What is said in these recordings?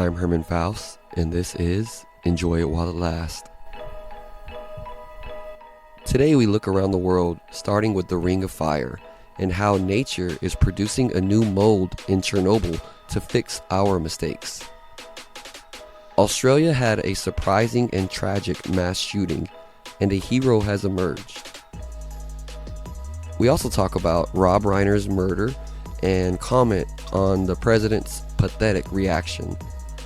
I'm Herman Faust, and this is Enjoy It While It Lasts. Today we look around the world, starting with the Ring of Fire, and how nature is producing a new mold in Chernobyl to fix our mistakes. Australia had a surprising and tragic mass shooting, and a hero has emerged. We also talk about Rob Reiner's murder and comment on the president's pathetic reaction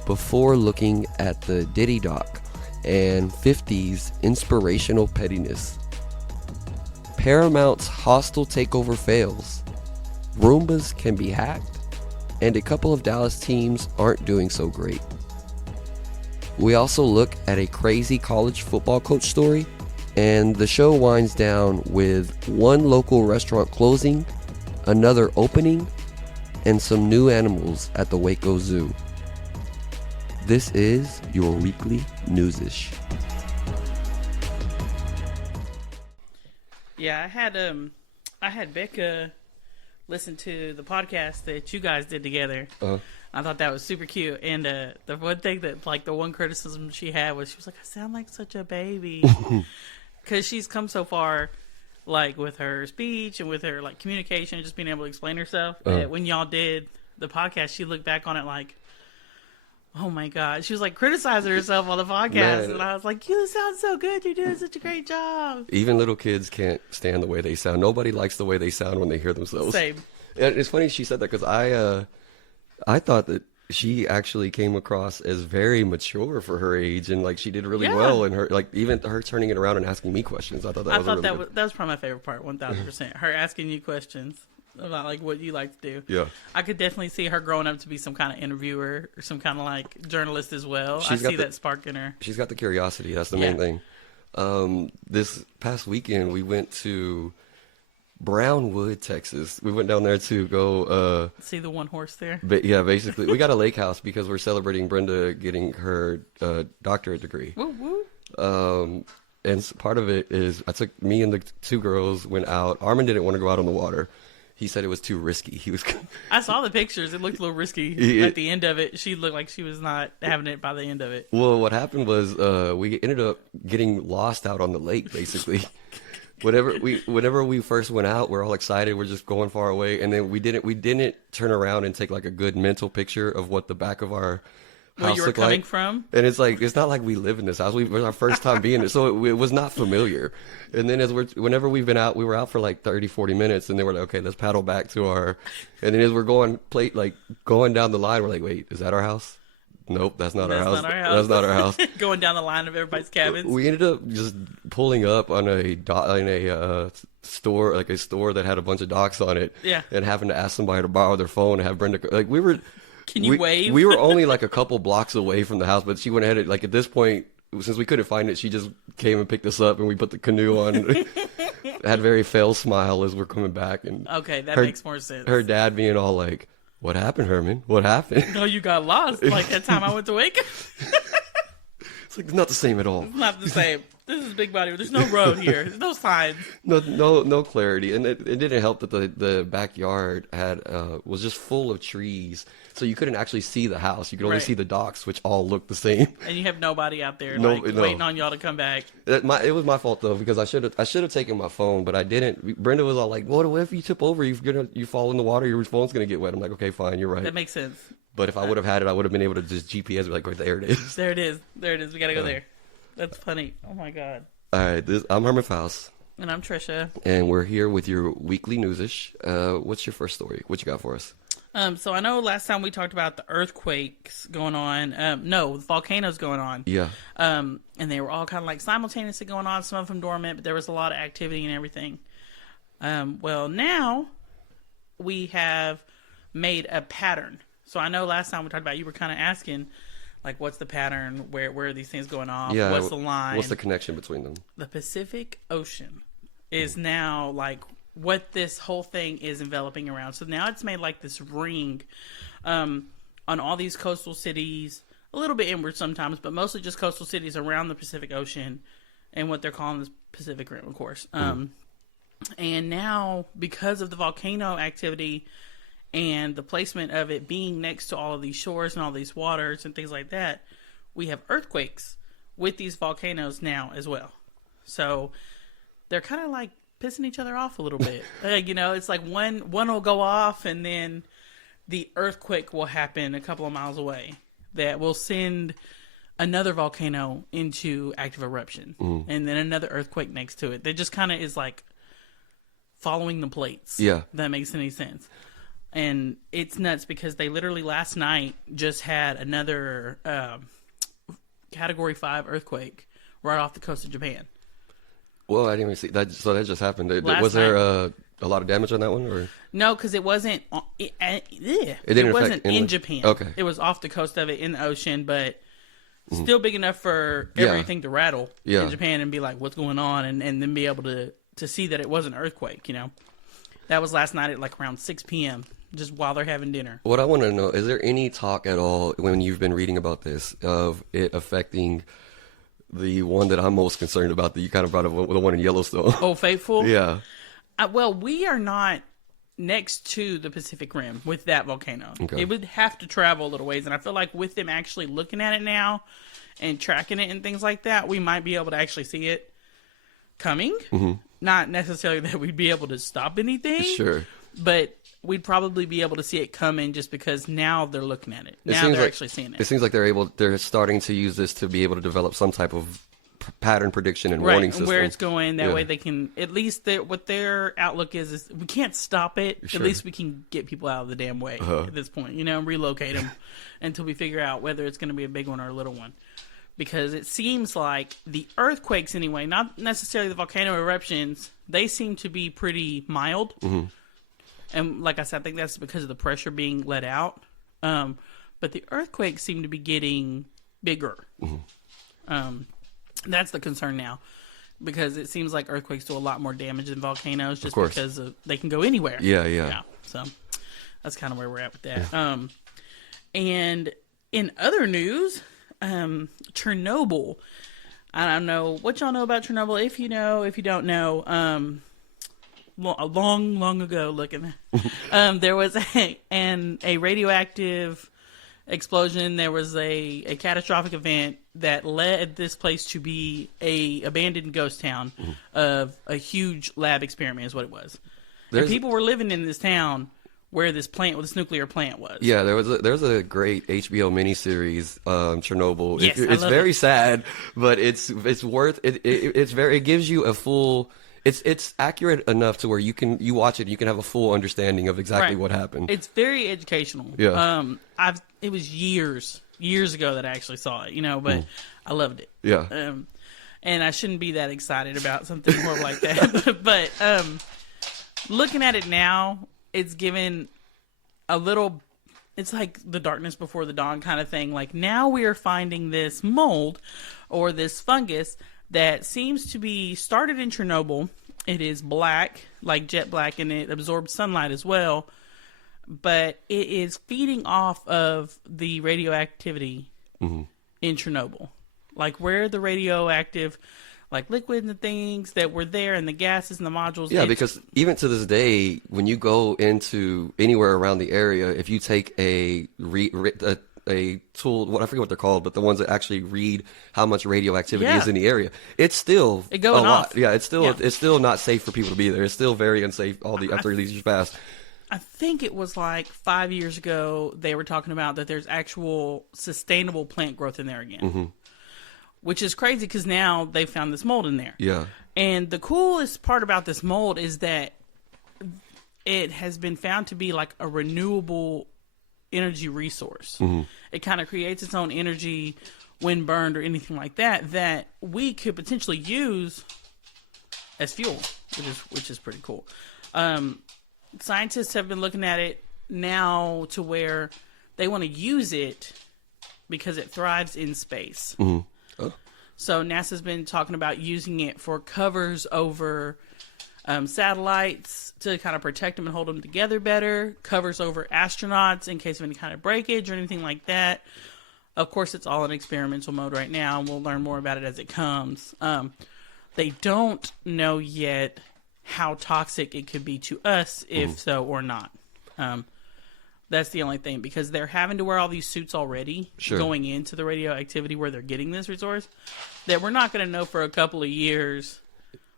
before looking at the Diddy doc and 50's inspirational pettiness. Paramount's hostile takeover fails. Roombas can be hacked, and a couple of Dallas teams aren't doing so great. We also look at a crazy college football coach story, and the show winds down with one local restaurant closing, another opening, and some new animals at the Waco Zoo. This is your weekly Newsish. Yeah, I had Becca listen to the podcast that you guys did together. Uh-huh. I thought that was super cute. And the one thing that, like, the one criticism she had was she was like, I sound like such a baby. Because she's come so far, like, with her speech and with her, like, communication and just being able to explain herself. That when y'all did the podcast, she looked back on it like, oh my God. She was like criticizing herself on the podcast. Man. And I was like, you sound so good. You're doing such a great job. Even little kids can't stand the way they sound. Nobody likes the way they sound when they hear themselves. Same. It's funny she said that because I thought that she actually came across as very mature for her age, and like she did really well. And her, like, even her turning it around and asking me questions, I thought that was probably my favorite part. 1000%. Her asking you questions about like what you like to do. Yeah, I could definitely see her growing up to be some kind of interviewer or some kind of like journalist as well. I see that spark in her. She's got the curiosity. That's the main thing. This past weekend we went to Brownwood, Texas. We went down there to go see the one horse there. Yeah, basically we got a lake house because we're celebrating Brenda getting her doctorate degree. Woo woo. And part of it is I took me and the two girls went out. Armin didn't want to go out on the water. He said it was too risky. I saw the pictures. It looked a little risky at the end of it. She looked like she was not having it by the end of it. Well, what happened was we ended up getting lost out on the lake, basically. Whenever we first went out, we're all excited. We're just going far away, and then we didn't turn around and take like a good mental picture of what the back of our house you were coming from. And it's like it's not like we live in this house. It was our first time being there, so it was not familiar. And then whenever we've been out, we were out for like 30, 40 minutes, and then we're like, okay, let's paddle back to our. And then as we're going down the line, we're like, wait, is that our house? Nope, that's not our house. That's not our house. Going down the line of everybody's cabins. We ended up just pulling up on a store, like a store that had a bunch of docks on it. Yeah. And having to ask somebody to borrow their phone and have Brenda, like we were. Can you wave? We were only like a couple blocks away from the house, but she went ahead and, like, at this point, since we couldn't find it, she just came and picked us up, and we put the canoe on. Had a very fail smile as we're coming back. And okay, that makes more sense. Her dad being all like, what happened, Herman? What happened? No, you got lost. Like that time I went to Waco. It's like, it's not the same at all. It's not the same. This is Big Body. There's no road here. There's no signs. No clarity. And it didn't help that the backyard was just full of trees. So you couldn't actually see the house. You could only see the docks, which all looked the same. And you have nobody out there waiting on y'all to come back. It was my fault though, because I should have taken my phone, but I didn't. Brenda was all like, "What if you tip over? You fall in the water. Your phone's gonna get wet." I'm like, "Okay, fine, you're right." That makes sense. But if I would have had it, I would have been able to just GPS be like, "Right there it is." There it is. There it is. We gotta go there. That's funny. Oh my God. All right, I'm Herman Faust. And I'm Trisha. And we're here with your weekly Newsish. What's your first story? What you got for us? So I know last time we talked about the earthquakes going on. The volcanoes going on. Yeah. And they were all kind of like simultaneously going on. Some of them dormant, but there was a lot of activity and everything. Well, now we have made a pattern. So I know last time we talked about, you were kind of asking, like, what's the pattern? Where are these things going off? Yeah, what's the line? What's the connection between them? The Pacific Ocean is now like what this whole thing is enveloping around. So now it's made like this ring on all these coastal cities, a little bit inward sometimes, but mostly just coastal cities around the Pacific Ocean and what they're calling the Pacific Rim, of course. And now, because of the volcano activity and the placement of it being next to all of these shores and all these waters and things like that, we have earthquakes with these volcanoes now as well. So they're kind of like pissing each other off a little bit. It's like one will go off, and then the earthquake will happen a couple of miles away that will send another volcano into active eruption, and then another earthquake next to it. That just kind of is like following the plates. Yeah. If that makes any sense. And it's nuts because they literally last night just had another Category 5 earthquake right off the coast of Japan. Well, I didn't even see that. So that just happened. Last there a lot of damage on that one? Or? No, because it wasn't. It didn't wasn't affect in Japan. Okay. It was off the coast of it in the ocean, but still big enough for everything to rattle in Japan and be like, "What's going on?" and then be able to see that it was an earthquake. That was last night at like around 6 p.m. just while they're having dinner. What I want to know, is there any talk at all when you've been reading about this of it affecting the one that I'm most concerned about that you kind of brought up, the one in Yellowstone? Oh, Fateful? Yeah. Well, we are not next to the Pacific Rim with that volcano. Okay. It would have to travel a little ways, and I feel like with them actually looking at it now and tracking it and things like that, we might be able to actually see it coming. Mm-hmm. Not necessarily that we'd be able to stop anything. Sure. But we'd probably be able to see it coming just because now they're looking at it. Now they're actually seeing it. It seems like they're starting to use this to be able to develop some type of pattern prediction and warning system. Where it's going. That way they can, at least what their outlook is we can't stop it. Sure. At least we can get people out of the damn way at this point, relocate them until we figure out whether it's going to be a big one or a little one. Because it seems like the earthquakes anyway, not necessarily the volcano eruptions, they seem to be pretty mild. Mm-hmm. And like I said, I think that's because of the pressure being let out. But the earthquakes seem to be getting bigger. Mm-hmm. That's the concern now. Because it seems like earthquakes do a lot more damage than volcanoes just because they can go anywhere. Yeah. So that's kind of where we're at with that. And in other news, Chernobyl. I don't know what y'all know about Chernobyl. If you know, if you don't know, long ago, there was a radioactive explosion. There was a catastrophic event that led this place to be a abandoned ghost town of a huge lab experiment is what it was. And people were living in this town where this nuclear plant was. Yeah, there's a great HBO miniseries, Chernobyl. Yes, it's very sad, but it's worth it. It gives you a full. It's accurate enough to where you watch it, you can have a full understanding of exactly what happened. It's very educational. Yeah. It was years ago that I actually saw it, but I loved it. Yeah. And I shouldn't be that excited about something more like that, but looking at it now, it's given a little. It's like the darkness before the dawn kind of thing. Like now we are finding this mold or this fungus that seems to be started in Chernobyl. It is black, like jet black, and it absorbs sunlight as well. But it is feeding off of the radioactivity in Chernobyl. Like where the radioactive, like liquids and things that were there and the gases and the modules. Yeah, because even to this day, when you go into anywhere around the area, if you take a tool, I forget what they're called, but the ones that actually read how much radioactivity is in the area, it's still going off. Lot. Yeah, it's still not safe for people to be there. It's still very unsafe after these years pass. I think it was like 5 years ago they were talking about that there's actual sustainable plant growth in there again. Which is crazy because now they found this mold in there. Yeah. And the coolest part about this mold is that it has been found to be like a renewable energy resource. It kind of creates its own energy when burned or anything like that we could potentially use as fuel, which is pretty cool. Scientists have been looking at it now to where they want to use it because it thrives in space. So NASA's been talking about using it for covers over satellites to kind of protect them and hold them together better, covers over astronauts in case of any kind of breakage or anything like that. Of course, it's all in experimental mode right now, and we'll learn more about it as it comes. They don't know yet how toxic it could be to us, if so or not. That's the only thing, because they're having to wear all these suits already going into the radioactivity where they're getting this resource, that we're not going to know for a couple of years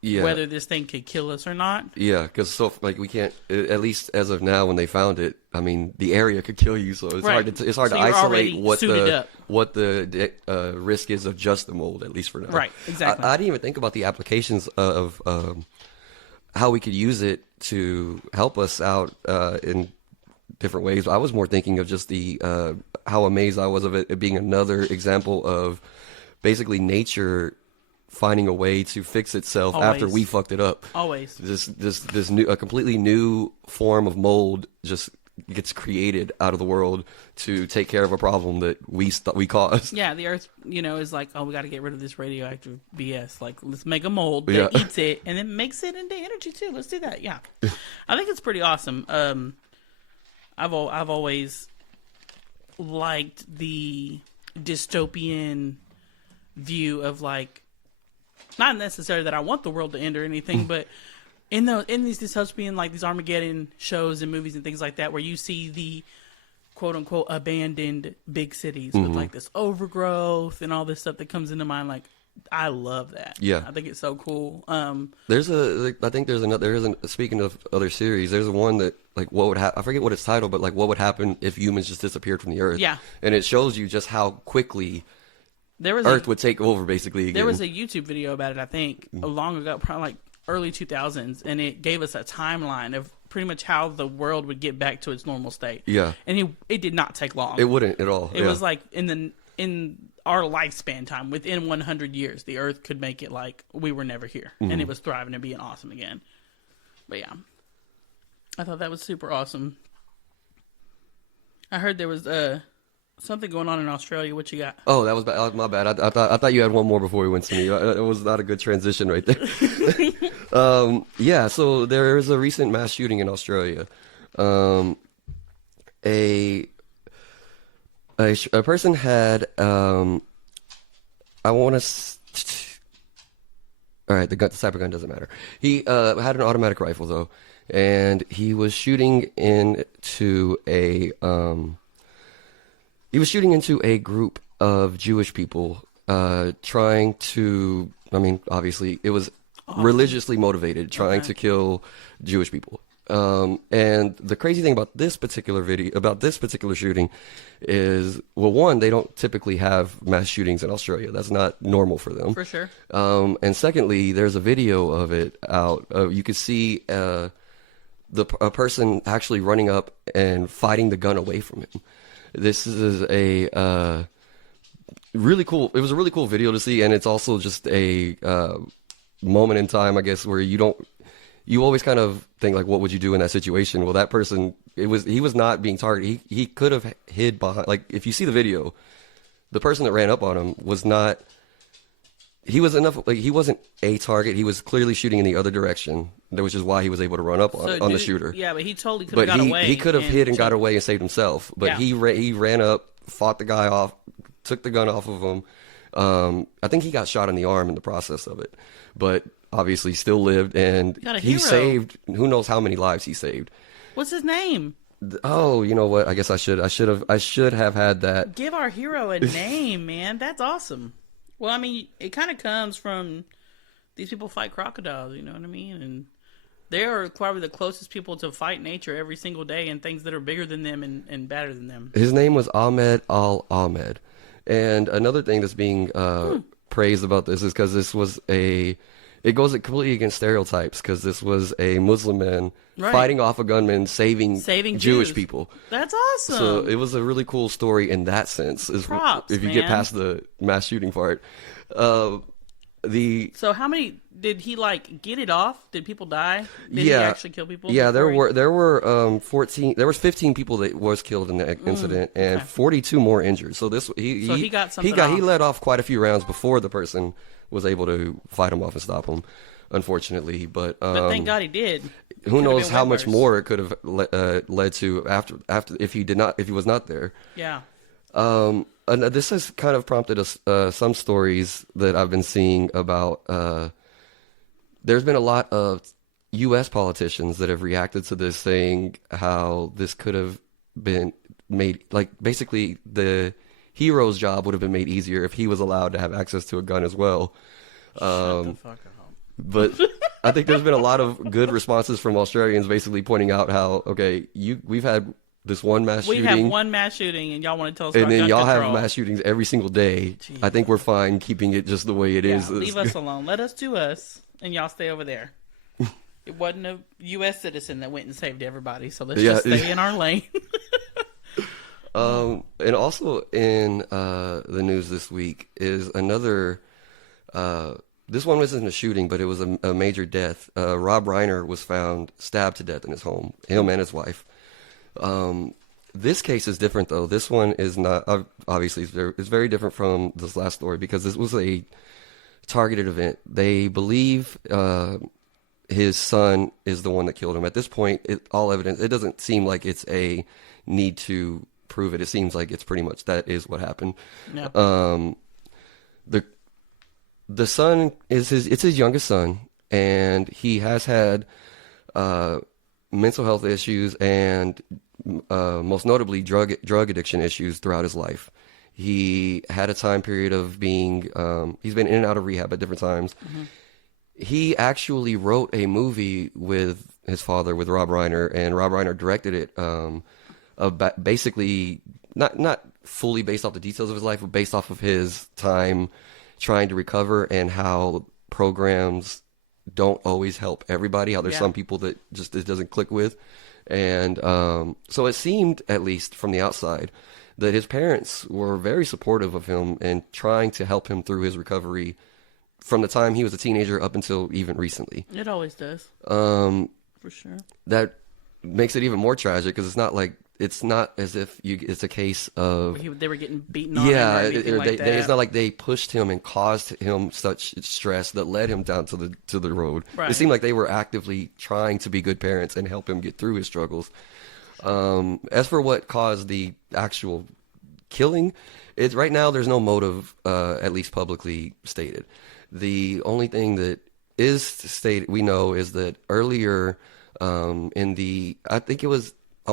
whether this thing could kill us or not. Yeah, because we can't, at least as of now when they found it, I mean, the area could kill you, so it's hard to isolate what the risk is of just the mold, at least for now. Right, exactly. I didn't even think about the applications of how we could use it to help us out in different ways. I was more thinking of just the how amazed I was of it being another example of basically nature finding a way to fix itself after we fucked it up. Always. This new, a completely new form of mold just gets created out of the world to take care of a problem that we caused. Yeah, the Earth, is like, oh, we got to get rid of this radioactive BS. Like, let's make a mold that eats it and then makes it into energy too. Let's do that. Yeah, I think it's pretty awesome. I've always liked the dystopian view of, like, not necessarily that I want the world to end or anything, but in these dystopian, like these Armageddon shows and movies and things like that, where you see the quote unquote abandoned big cities with like this overgrowth and all this stuff that comes into mind, like, I love that. Yeah, I think it's so cool. Speaking of other series, there's one that, like, what would happen? I forget what it's titled, but like, what would happen if humans just disappeared from the Earth? Yeah, and it shows you just how quickly Earth would take over, basically. Again. There was a YouTube video about it, I think, long ago, probably like early 2000s, and it gave us a timeline of pretty much how the world would get back to its normal state. Yeah, and it did not take long. It wouldn't at all. It was like in our lifespan time, within 100 years, the Earth could make it like we were never here, and it was thriving and being awesome again. But yeah, I thought that was super awesome. I heard there was something going on in Australia. What you got? Oh, that was my bad. I thought you had one more before we went to me. It was not a good transition right there. Yeah, so there is a recent mass shooting in Australia. A person had I want to. All right, the type of gun doesn't matter. He had an automatic rifle though, and he was shooting into a group of Jewish people, trying to. I mean, obviously, it was religiously motivated, trying to kill Jewish people. And the crazy thing about this particular shooting is, well, one, they don't typically have mass shootings in Australia. That's not normal for them. For sure. And secondly, there's a video of it out. You could see a person actually running up and fighting the gun away from him. This is a really cool. It was a really cool video to see, and it's also just a moment in time, I guess, where you always kind of think, like, what would you do in that situation? Well, that person, he was not being targeted. He could have hid behind, like, if you see the video, the person that ran up on him was not, he wasn't a target. He was clearly shooting in the other direction, which is why he was able to run up on the shooter. Yeah, but he totally could have got away. He could have hid and got away and saved himself. But he ran up, fought the guy off, took the gun off of him. I think he got shot in the arm in the process of it. But obviously still lived, and he saved who knows how many lives he saved. What's his name? Oh, you know what? I guess I should have had that. Give our hero a name, man. That's awesome. Well, I mean, it kind of comes from these people fight crocodiles, you know what I mean? And they are probably the closest people to fight nature every single day, and things that are bigger than them and badder than them. His name was Ahmed Al-Ahmed. And another thing that's being praised about this is because this was it goes completely against stereotypes, because this was a Muslim man fighting off a gunman, saving Jewish people. That's awesome. So it was a really cool story in that sense. Props, if you get past the mass shooting part. So how many did he, like, get it off? Did people die? Did he actually kill people? Yeah, there were 14. There was 15 people that was killed in the incident, and 42 more injured. So he got something. He let off quite a few rounds before the person was able to fight him off and stop him, unfortunately. But thank God he did. Who knows how much more it could have led to after if he was not there. Yeah. And this has kind of prompted us some stories that I've been seeing about. There's been a lot of U.S. politicians that have reacted to this, saying how this could have been made, like, basically the hero's job would have been made easier if he was allowed to have access to a gun as well. Shut the fuck up. But I think there's been a lot of good responses from Australians basically pointing out how, okay, we've had this one mass We shooting. have one mass shooting, and y'all want to tell us and about then gun y'all control. have mass shootings every single day. Jeez. I think we're fine keeping it just the way it is. Leave us alone. Let us do us, and y'all stay over there. It wasn't a U.S. citizen that went and saved everybody, so let's just stay in our lane. And also in the news this week is another. This one wasn't a shooting, but it was a major death. Rob Reiner was found stabbed to death in his home. Him and his wife. This case is different, though. This one is not, obviously, it's very different from this last story because this was a targeted event. They believe his son is the one that killed him. At this point, all evidence, it doesn't seem like it's a need to prove it. It seems like it's pretty much that is what happened. Yeah. The son is it's his youngest son, and he has had mental health issues and most notably drug addiction issues throughout his life. He had a time period of being he's been in and out of rehab at different times. Mm-hmm. He actually wrote a movie with his father, with Rob Reiner, and Rob Reiner directed it. Basically, not fully based off the details of his life, but based off of his time trying to recover and how programs don't always help everybody. How there's some people that just it doesn't click with, and so it seemed, at least from the outside, that his parents were very supportive of him and trying to help him through his recovery from the time he was a teenager up until even recently. It always does. For sure. That makes it even more tragic because it's not as if it's a case of they were getting beaten on. Yeah, it's not like they pushed him and caused him such stress that led him down to the road. Right. It seemed like they were actively trying to be good parents and help him get through his struggles. As for what caused the actual killing, right now there's no motive, at least publicly stated. The only thing that is stated we know is that earlier I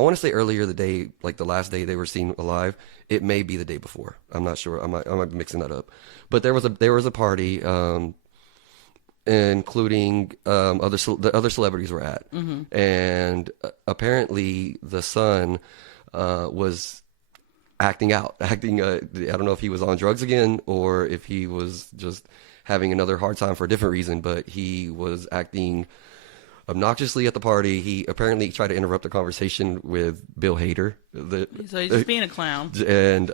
want to say earlier the day, like the last day they were seen alive. It may be the day before. I'm not sure. I might be mixing that up. But there was a party, including the other celebrities were at, mm-hmm. and apparently the son was acting out. I don't know if he was on drugs again or if he was just having another hard time for a different reason. But he was acting obnoxiously at the party. He apparently tried to interrupt the conversation with Bill Hader. So he's just being a clown. And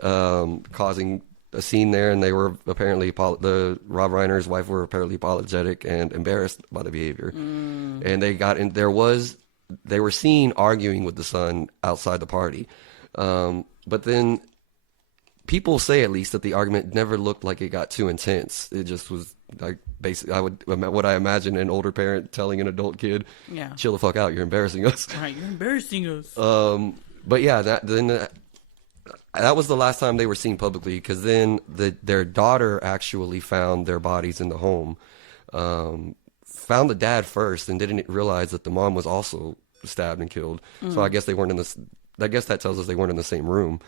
causing a scene there, and they were apparently, the Rob Reiner's wife were apparently apologetic and embarrassed by the behavior. Mm. And they were seen arguing with the son outside the party. But then people say, at least, that the argument never looked like it got too intense. It just was like, basically, what I imagine an older parent telling an adult kid, chill the fuck out, you're embarrassing us. Right, you're embarrassing us. But yeah, that was the last time they were seen publicly, because then their daughter actually found their bodies in the home. Found the dad first and didn't realize that the mom was also stabbed and killed. Mm. So I guess they weren't I guess that tells us they weren't in the same room.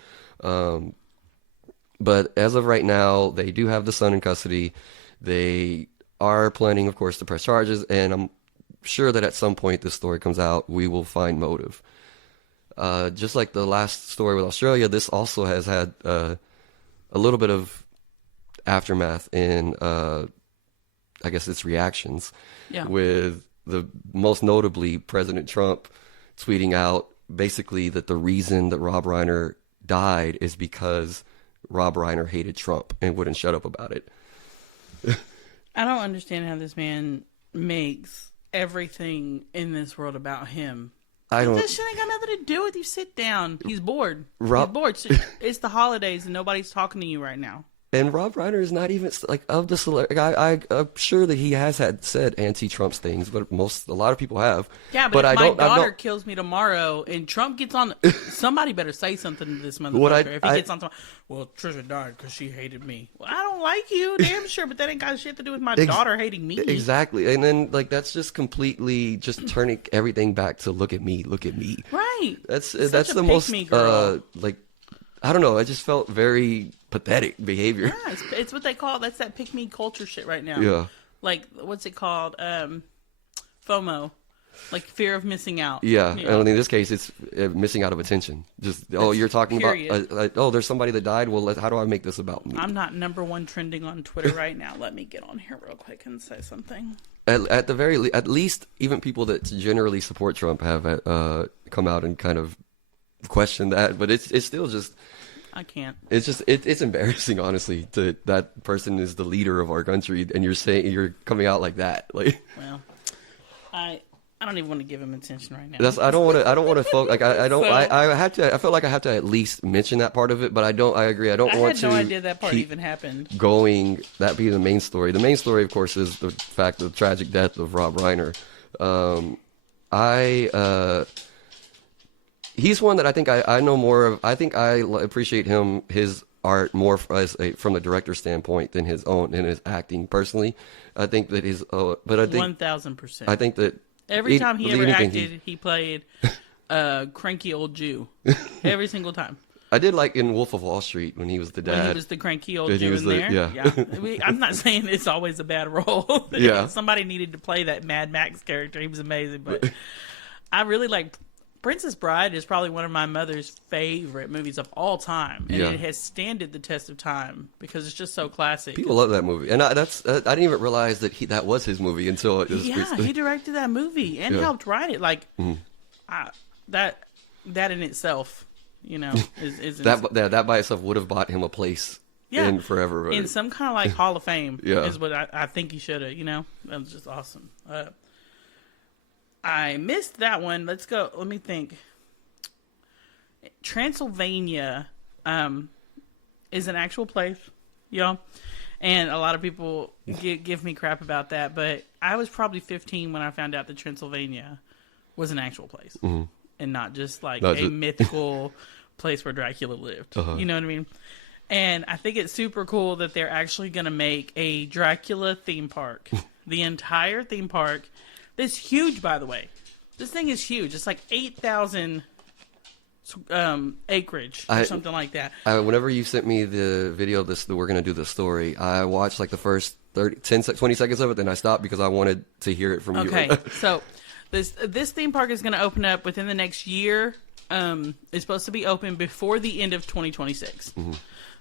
But as of right now, they do have the son in custody. They are planning, of course, to press charges, and I'm sure that at some point this story comes out, we will find motive. Just like the last story with Australia, this also has had a little bit of aftermath in, I guess, its reactions. Yeah. With most notably President Trump tweeting out basically that the reason that Rob Reiner died is because Rob Reiner hated Trump and wouldn't shut up about it. I don't understand how this man makes everything in this world about him. That shit ain't got nothing to do with you. Sit down. He's bored. He's bored. It's the holidays and nobody's talking to you right now. And Rob Reiner is not even like of the celebrity. I'm sure that he has had said anti-Trump things, but a lot of people have. Yeah, but if I my don't, daughter kills me tomorrow and Trump gets on, somebody better say something to this motherfucker. If he gets on, well, Trisha died because she hated me. Well, I don't like you, damn sure, but that ain't got shit to do with my daughter hating me. Exactly, and then like that's just completely just turning everything back to look at me. Right. That's the most like I don't know. I just felt very pathetic behavior. Yeah, it's what they call that's that pick me culture shit right now. Yeah. Like what's it called? FOMO, like fear of missing out. Yeah, You know? and in this case, it's missing out of attention. Just you're talking about there's somebody that died. Well, how do I make this about me? I'm not #1 trending on Twitter right now. Let me get on here real quick and say something. At the very at least, even people that generally support Trump have come out and kind of questioned that. But it's still just. I can't. It's just it's embarrassing, honestly. That person is the leader of our country, and you're coming out like that. Like, well, I don't even want to give him attention right now. I don't want to focus. Like I don't. So, I have to. I feel like I have to at least mention that part of it. But I don't. I agree. I don't want to. I had no idea that part even happened. Going that be the main story. The main story, of course, is the fact of the tragic death of Rob Reiner. He's one that I think I know more of. I think I appreciate his art more from the director's standpoint than his own in his acting. Personally, I think that but I think 1000%. I think that every time he ever acted, he played a cranky old Jew. Every single time. I did like in Wolf of Wall Street when he was the dad. When he was the cranky old Jew in there. Yeah. I'm not saying it's always a bad role. Yeah. Somebody needed to play that Mad Max character. He was amazing, but I really like. Princess Bride is probably one of my mother's favorite movies of all time, and it has standed the test of time because it's just so classic. People love that movie, and I didn't even realize that that was his movie until it was he directed that movie and helped write it. Like that in itself, is that by itself would have bought him a place in forever in some kind of like Hall of Fame. Is what I think he should have. That was just awesome. I missed that one. Let's go. Let me think. Transylvania is an actual place, and a lot of people give me crap about that. But I was probably 15 when I found out that Transylvania was an actual place and not just like a mythical place where Dracula lived. You know what I mean? And I think it's super cool that they're actually going to make a Dracula theme park. The entire theme park. It's huge, by the way. This thing is huge. It's like 8,000 acreage or something like that. Whenever you sent me the video of this, that we're going to do the story, I watched like the first 20 seconds of it, then I stopped because I wanted to hear it from you. Okay, so this theme park is going to open up within the next year. It's supposed to be open before the end of 2026,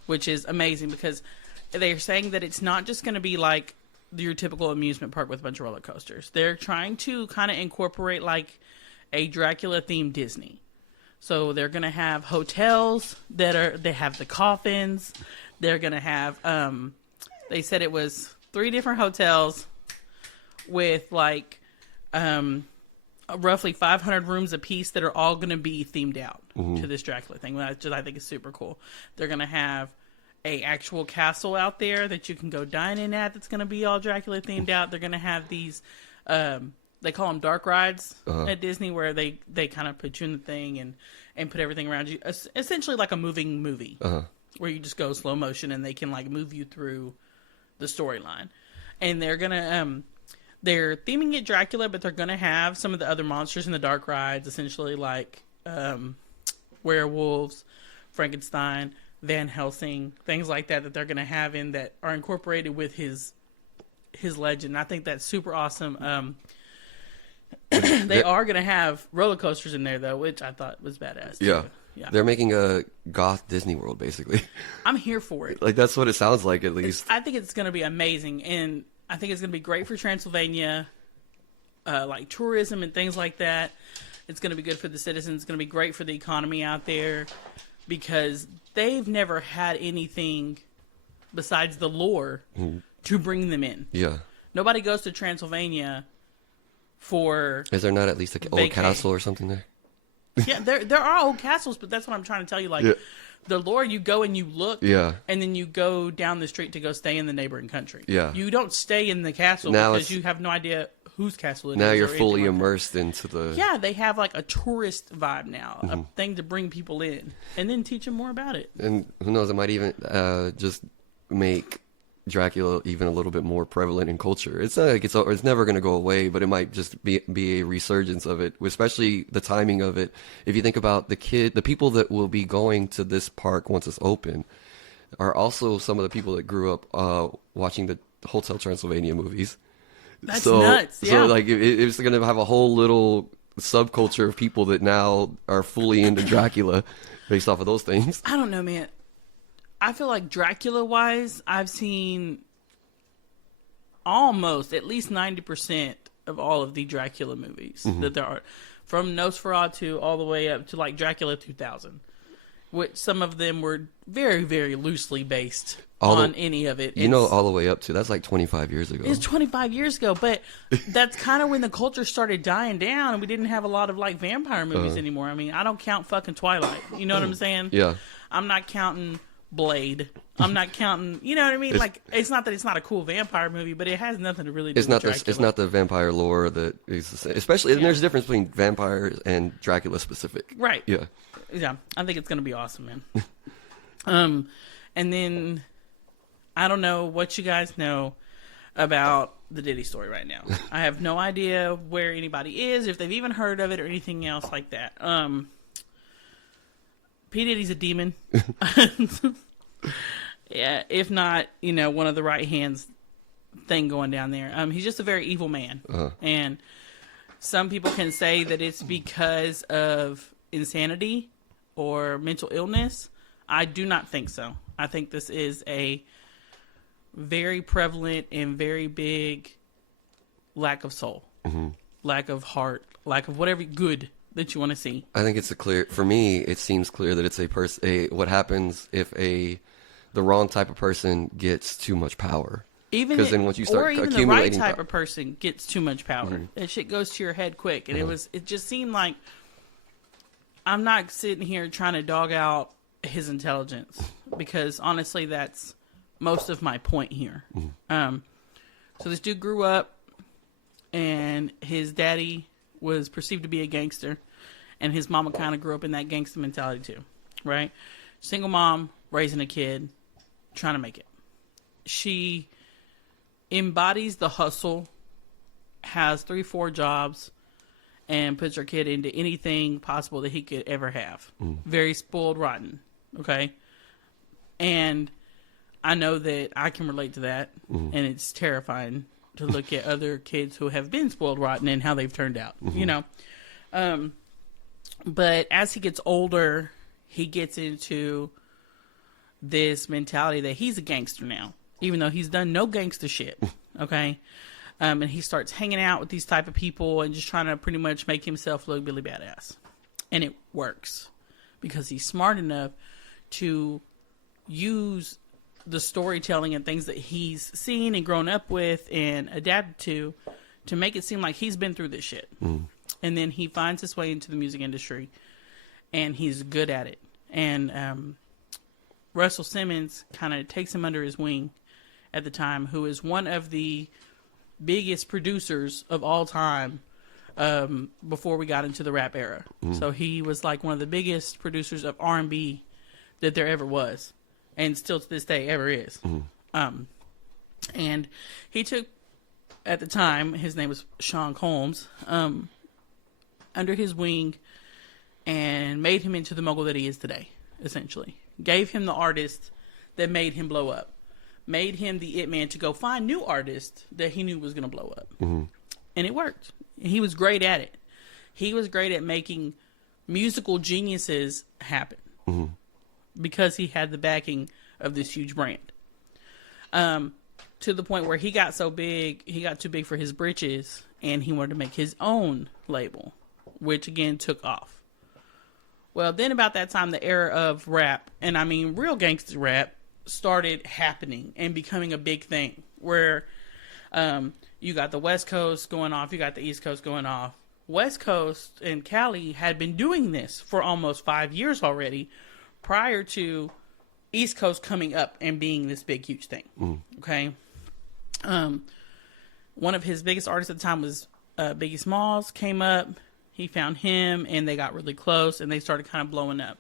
which is amazing because they're saying that it's not just going to be like your typical amusement park with a bunch of roller coasters. They're trying to kind of incorporate like a Dracula themed Disney. So they're going to have hotels they have the coffins. They're going to have, they said it was 3 different hotels with like, roughly 500 rooms apiece that are all going to be themed out to this Dracula thing, which I think is super cool. They're going to have a actual castle out there that you can go dine in at that's going to be all Dracula themed out. They're going to have these, they call them dark rides at Disney where they kind of put you in the thing and put everything around you. Essentially like a moving movie where you just go slow motion and they can like move you through the storyline. And they're going to, they're theming it Dracula, but they're going to have some of the other monsters in the dark rides, essentially like werewolves, Frankenstein, Van Helsing, things like that they're going to have in that are incorporated with his legend. I think that's super awesome. They are going to have roller coasters in there, though, which I thought was badass. Yeah. Too. Yeah. They're making a goth Disney World, basically. I'm here for it. Like, that's what it sounds like, at least. I think it's going to be amazing, and I think it's going to be great for Transylvania, like tourism and things like that. It's going to be good for the citizens. It's going to be great for the economy out there because they've never had anything besides the lore to bring them in. Yeah. Nobody goes to Transylvania for... Is there not at least an old castle or something there? Yeah, there are old castles, but that's what I'm trying to tell you. Like, the lore, you go and you look, Yeah. and then you go down the street to go stay in the neighboring country. Yeah. You don't stay in the castle Now because you have no idea whose castle it is. Now you're or anything fully like that. immersed into the... Yeah, they have like a tourist vibe now, a thing to bring people in, and then teach them more about it. And who knows, it might even just make Dracula even a little bit more prevalent in culture. It's not like it's never going to go away, but it might just be a resurgence of it, especially the timing of it. If you think about the people that will be going to this park once it's open are also some of the people that grew up watching the Hotel Transylvania movies. That's nuts. Yeah. So like it's going to have a whole little subculture of people that now are fully into Dracula based off of those things. I don't know, man. I feel like Dracula-wise, I've seen almost at least 90% of all of the Dracula movies that there are, from Nosferatu all the way up to like Dracula 2000, which some of them were very, very loosely based on any of it. All the way up to, that's like 25 years ago. It's 25 years ago, but that's kind of when the culture started dying down and we didn't have a lot of like vampire movies anymore. I mean, I don't count fucking Twilight. You know what I'm saying? Yeah. I'm not counting Blade. I'm not counting, you know what I mean? It's not that it's not a cool vampire movie, but it has nothing to really do with Dracula. It's not the vampire lore that is, especially, and there's a difference between vampires and Dracula specific. Right. Yeah. Yeah. I think it's going to be awesome, man. And then, I don't know what you guys know about the Diddy story right now. I have no idea where anybody is, if they've even heard of it or anything else like that. P. Diddy's a demon. Yeah, if not, one of the right hands thing going down there. He's just a very evil man. And some people can say that it's because of insanity or mental illness. I do not think so. I think this is a very prevalent and very big lack of soul, lack of heart, lack of whatever good that you want to see. I think for me, it seems clear that it's what happens if the wrong type of person gets too much power. Because then once you start accumulating, the right type of person gets too much power. That shit goes to your head quick. And it just seemed like, I'm not sitting here trying to dog out his intelligence, because honestly, that's most of my point here. So this dude grew up, and his daddy was perceived to be a gangster, and his mama kind of grew up in that gangster mentality too, right? Single mom, raising a kid, trying to make it. She embodies the hustle, has 3-4 jobs, and puts her kid into anything possible that he could ever have. Very spoiled rotten, okay? And I know that I can relate to that, and it's terrifying to look at other kids who have been spoiled rotten and how they've turned out, But as he gets older, he gets into this mentality that he's a gangster now, even though he's done no gangster shit, okay? And he starts hanging out with these type of people and just trying to pretty much make himself look Billy Badass. And it works because he's smart enough to use the storytelling and things that he's seen and grown up with and adapted to make it seem like he's been through this shit. And then he finds his way into the music industry, and he's good at it. And Russell Simmons kind of takes him under his wing at the time, who is one of the biggest producers of all time before we got into the rap era. So he was like one of the biggest producers of R&B that there ever was, and still to this day ever is. And he took, at the time, his name was Sean Combs, under his wing and made him into the mogul that he is today, essentially. Gave him the artist that made him blow up. Made him the it man to go find new artists that he knew was going to blow up. And it worked. He was great at it. He was great at making musical geniuses happen. Because he had the backing of this huge brand. To the point where he got so big, he got too big for his britches, and he wanted to make his own label, which again took off. Well, then about that time, the era of rap, and I mean real gangster rap, started happening and becoming a big thing, where you got the West Coast going off, you got the East Coast going off. West Coast and Cali had been doing this for almost 5 years already, prior to East Coast coming up and being this big, huge thing. Okay. One of his biggest artists at the time was Biggie Smalls came up. He found him and they got really close and they started kind of blowing up.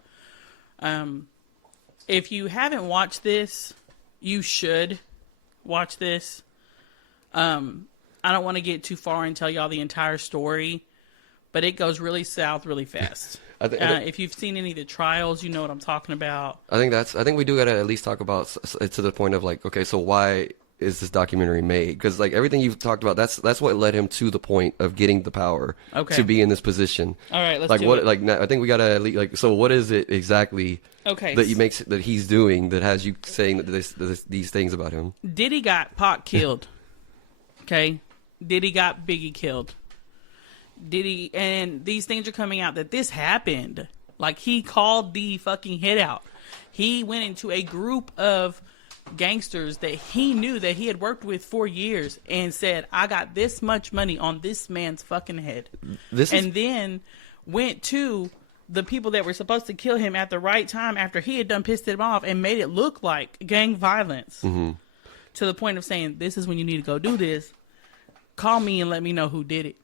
If you haven't watched this, you should watch this. I don't want to get too far and tell y'all the entire story, but it goes really south really fast. If you've seen any of the trials, you know what I'm talking about. I think we do got to at least talk about it to the point of like, okay, so why is this documentary made? Because like everything you've talked about, that's what led him to the point of getting the power to be in this position. All right, let's like do what it. like I think we got to like, so what is it exactly that he's doing that has you saying that these things about him? Diddy got Pac killed. Okay, Diddy got Biggie killed. Diddy, and these things are coming out that this happened. Like, he called the fucking hit out. He went into a group of gangsters that he knew that he had worked with for years and said, I got this much money on this man's fucking head. Then went to the people that were supposed to kill him at the right time after he had done pissed them off and made it look like gang violence. To the point of saying, this is when you need to go do this. Call me and let me know who did it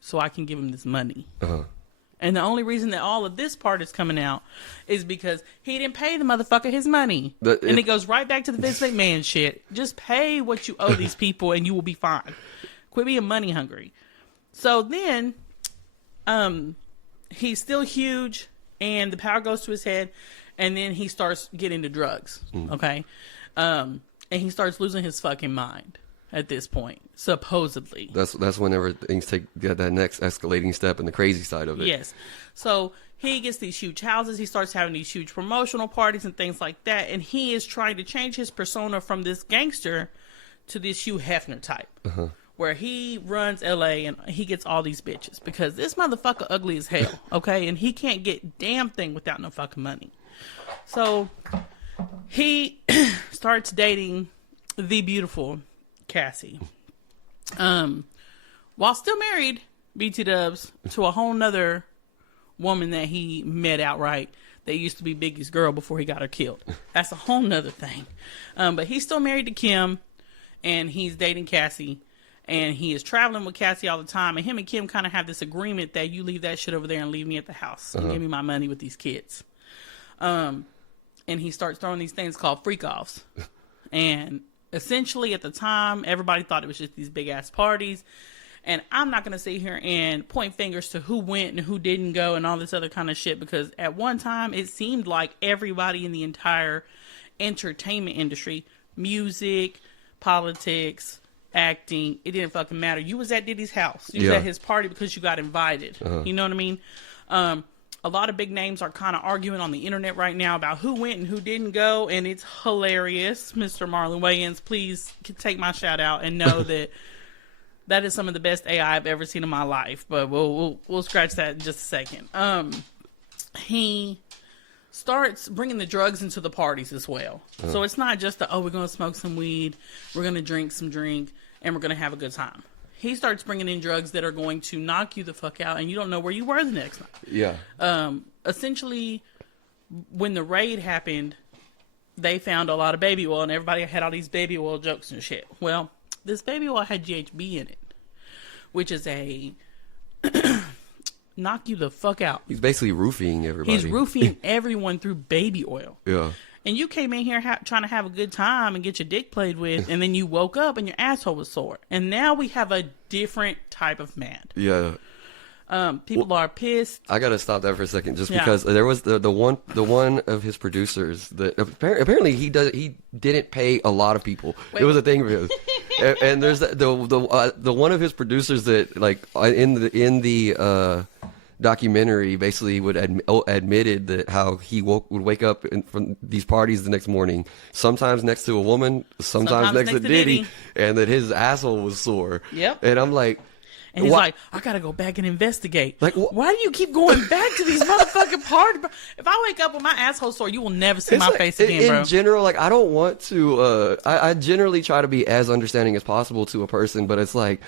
so I can give him this money. And the only reason that all of this part is coming out is because he didn't pay the motherfucker his money. And it goes right back to the Vince McMahon shit. Just pay what you owe these people and you will be fine. Quit being money hungry. So then, he's still huge and the power goes to his head and then he starts getting into drugs. Okay? And he starts losing his fucking mind at this point, supposedly. That's whenever things take that next escalating step in the crazy side of it. Yes. So he gets these huge houses. He starts having these huge promotional parties and things like that. And he is trying to change his persona from this gangster to this Hugh Hefner type. Where he runs LA and he gets all these bitches. Because this motherfucker ugly as hell, okay? And he can't get damn thing without no fucking money. So he starts dating the beautiful Cassie. While still married, BT Dubs, to a whole nother woman that he met outright that used to be Biggie's girl before he got her killed. That's a whole nother thing. But he's still married to Kim and he's dating Cassie and he is traveling with Cassie all the time, and him and Kim kind of have this agreement that you leave that shit over there and leave me at the house and give me my money with these kids. And he starts throwing these things called freak-offs. And essentially at the time, everybody thought it was just these big-ass parties. And I'm not going to sit here and point fingers to who went and who didn't go and all this other kind of shit, because at one time it seemed like everybody in the entire entertainment industry, music, politics, acting, it didn't fucking matter. You was at Diddy's house. You was at his party because you got invited. You know what I mean? A lot of big names are kind of arguing on the internet right now about who went and who didn't go, and it's hilarious. Mr. Marlon Wayans, please take my shout out and know that that is some of the best AI I've ever seen in my life. But we'll scratch that in just a second. He starts bringing the drugs into the parties as well. So it's not just we're going to smoke some weed, we're going to drink some drink, and we're going to have a good time. He starts bringing in drugs that are going to knock you the fuck out, and you don't know where you were the next night. Yeah. Essentially, when the raid happened, they found a lot of baby oil, and everybody had all these baby oil jokes and shit. Well, this baby oil had GHB in it, which is a knock you the fuck out. He's basically roofing everybody. He's roofing everyone through baby oil. Yeah. And you came in here trying to have a good time and get your dick played with, and then you woke up and your asshole was sore. And now we have a different type of mad. Yeah. People are pissed. I gotta stop that for a second, just because there was the one of his producers that apparently he didn't pay a lot of people. It was a thing for him. and there's the one of his producers that like in the documentary basically would admitted that how he would wake up from these parties the next morning, sometimes next to a woman, sometimes next to Diddy, and that his asshole was sore. Yep. And I'm like, and he's like, I gotta go back and investigate. Like, why do you keep going back to these motherfucking parties? If I wake up with my asshole sore, you will never see my face again, bro. In general, like, I don't want to. I generally try to be as understanding as possible to a person, but it's like,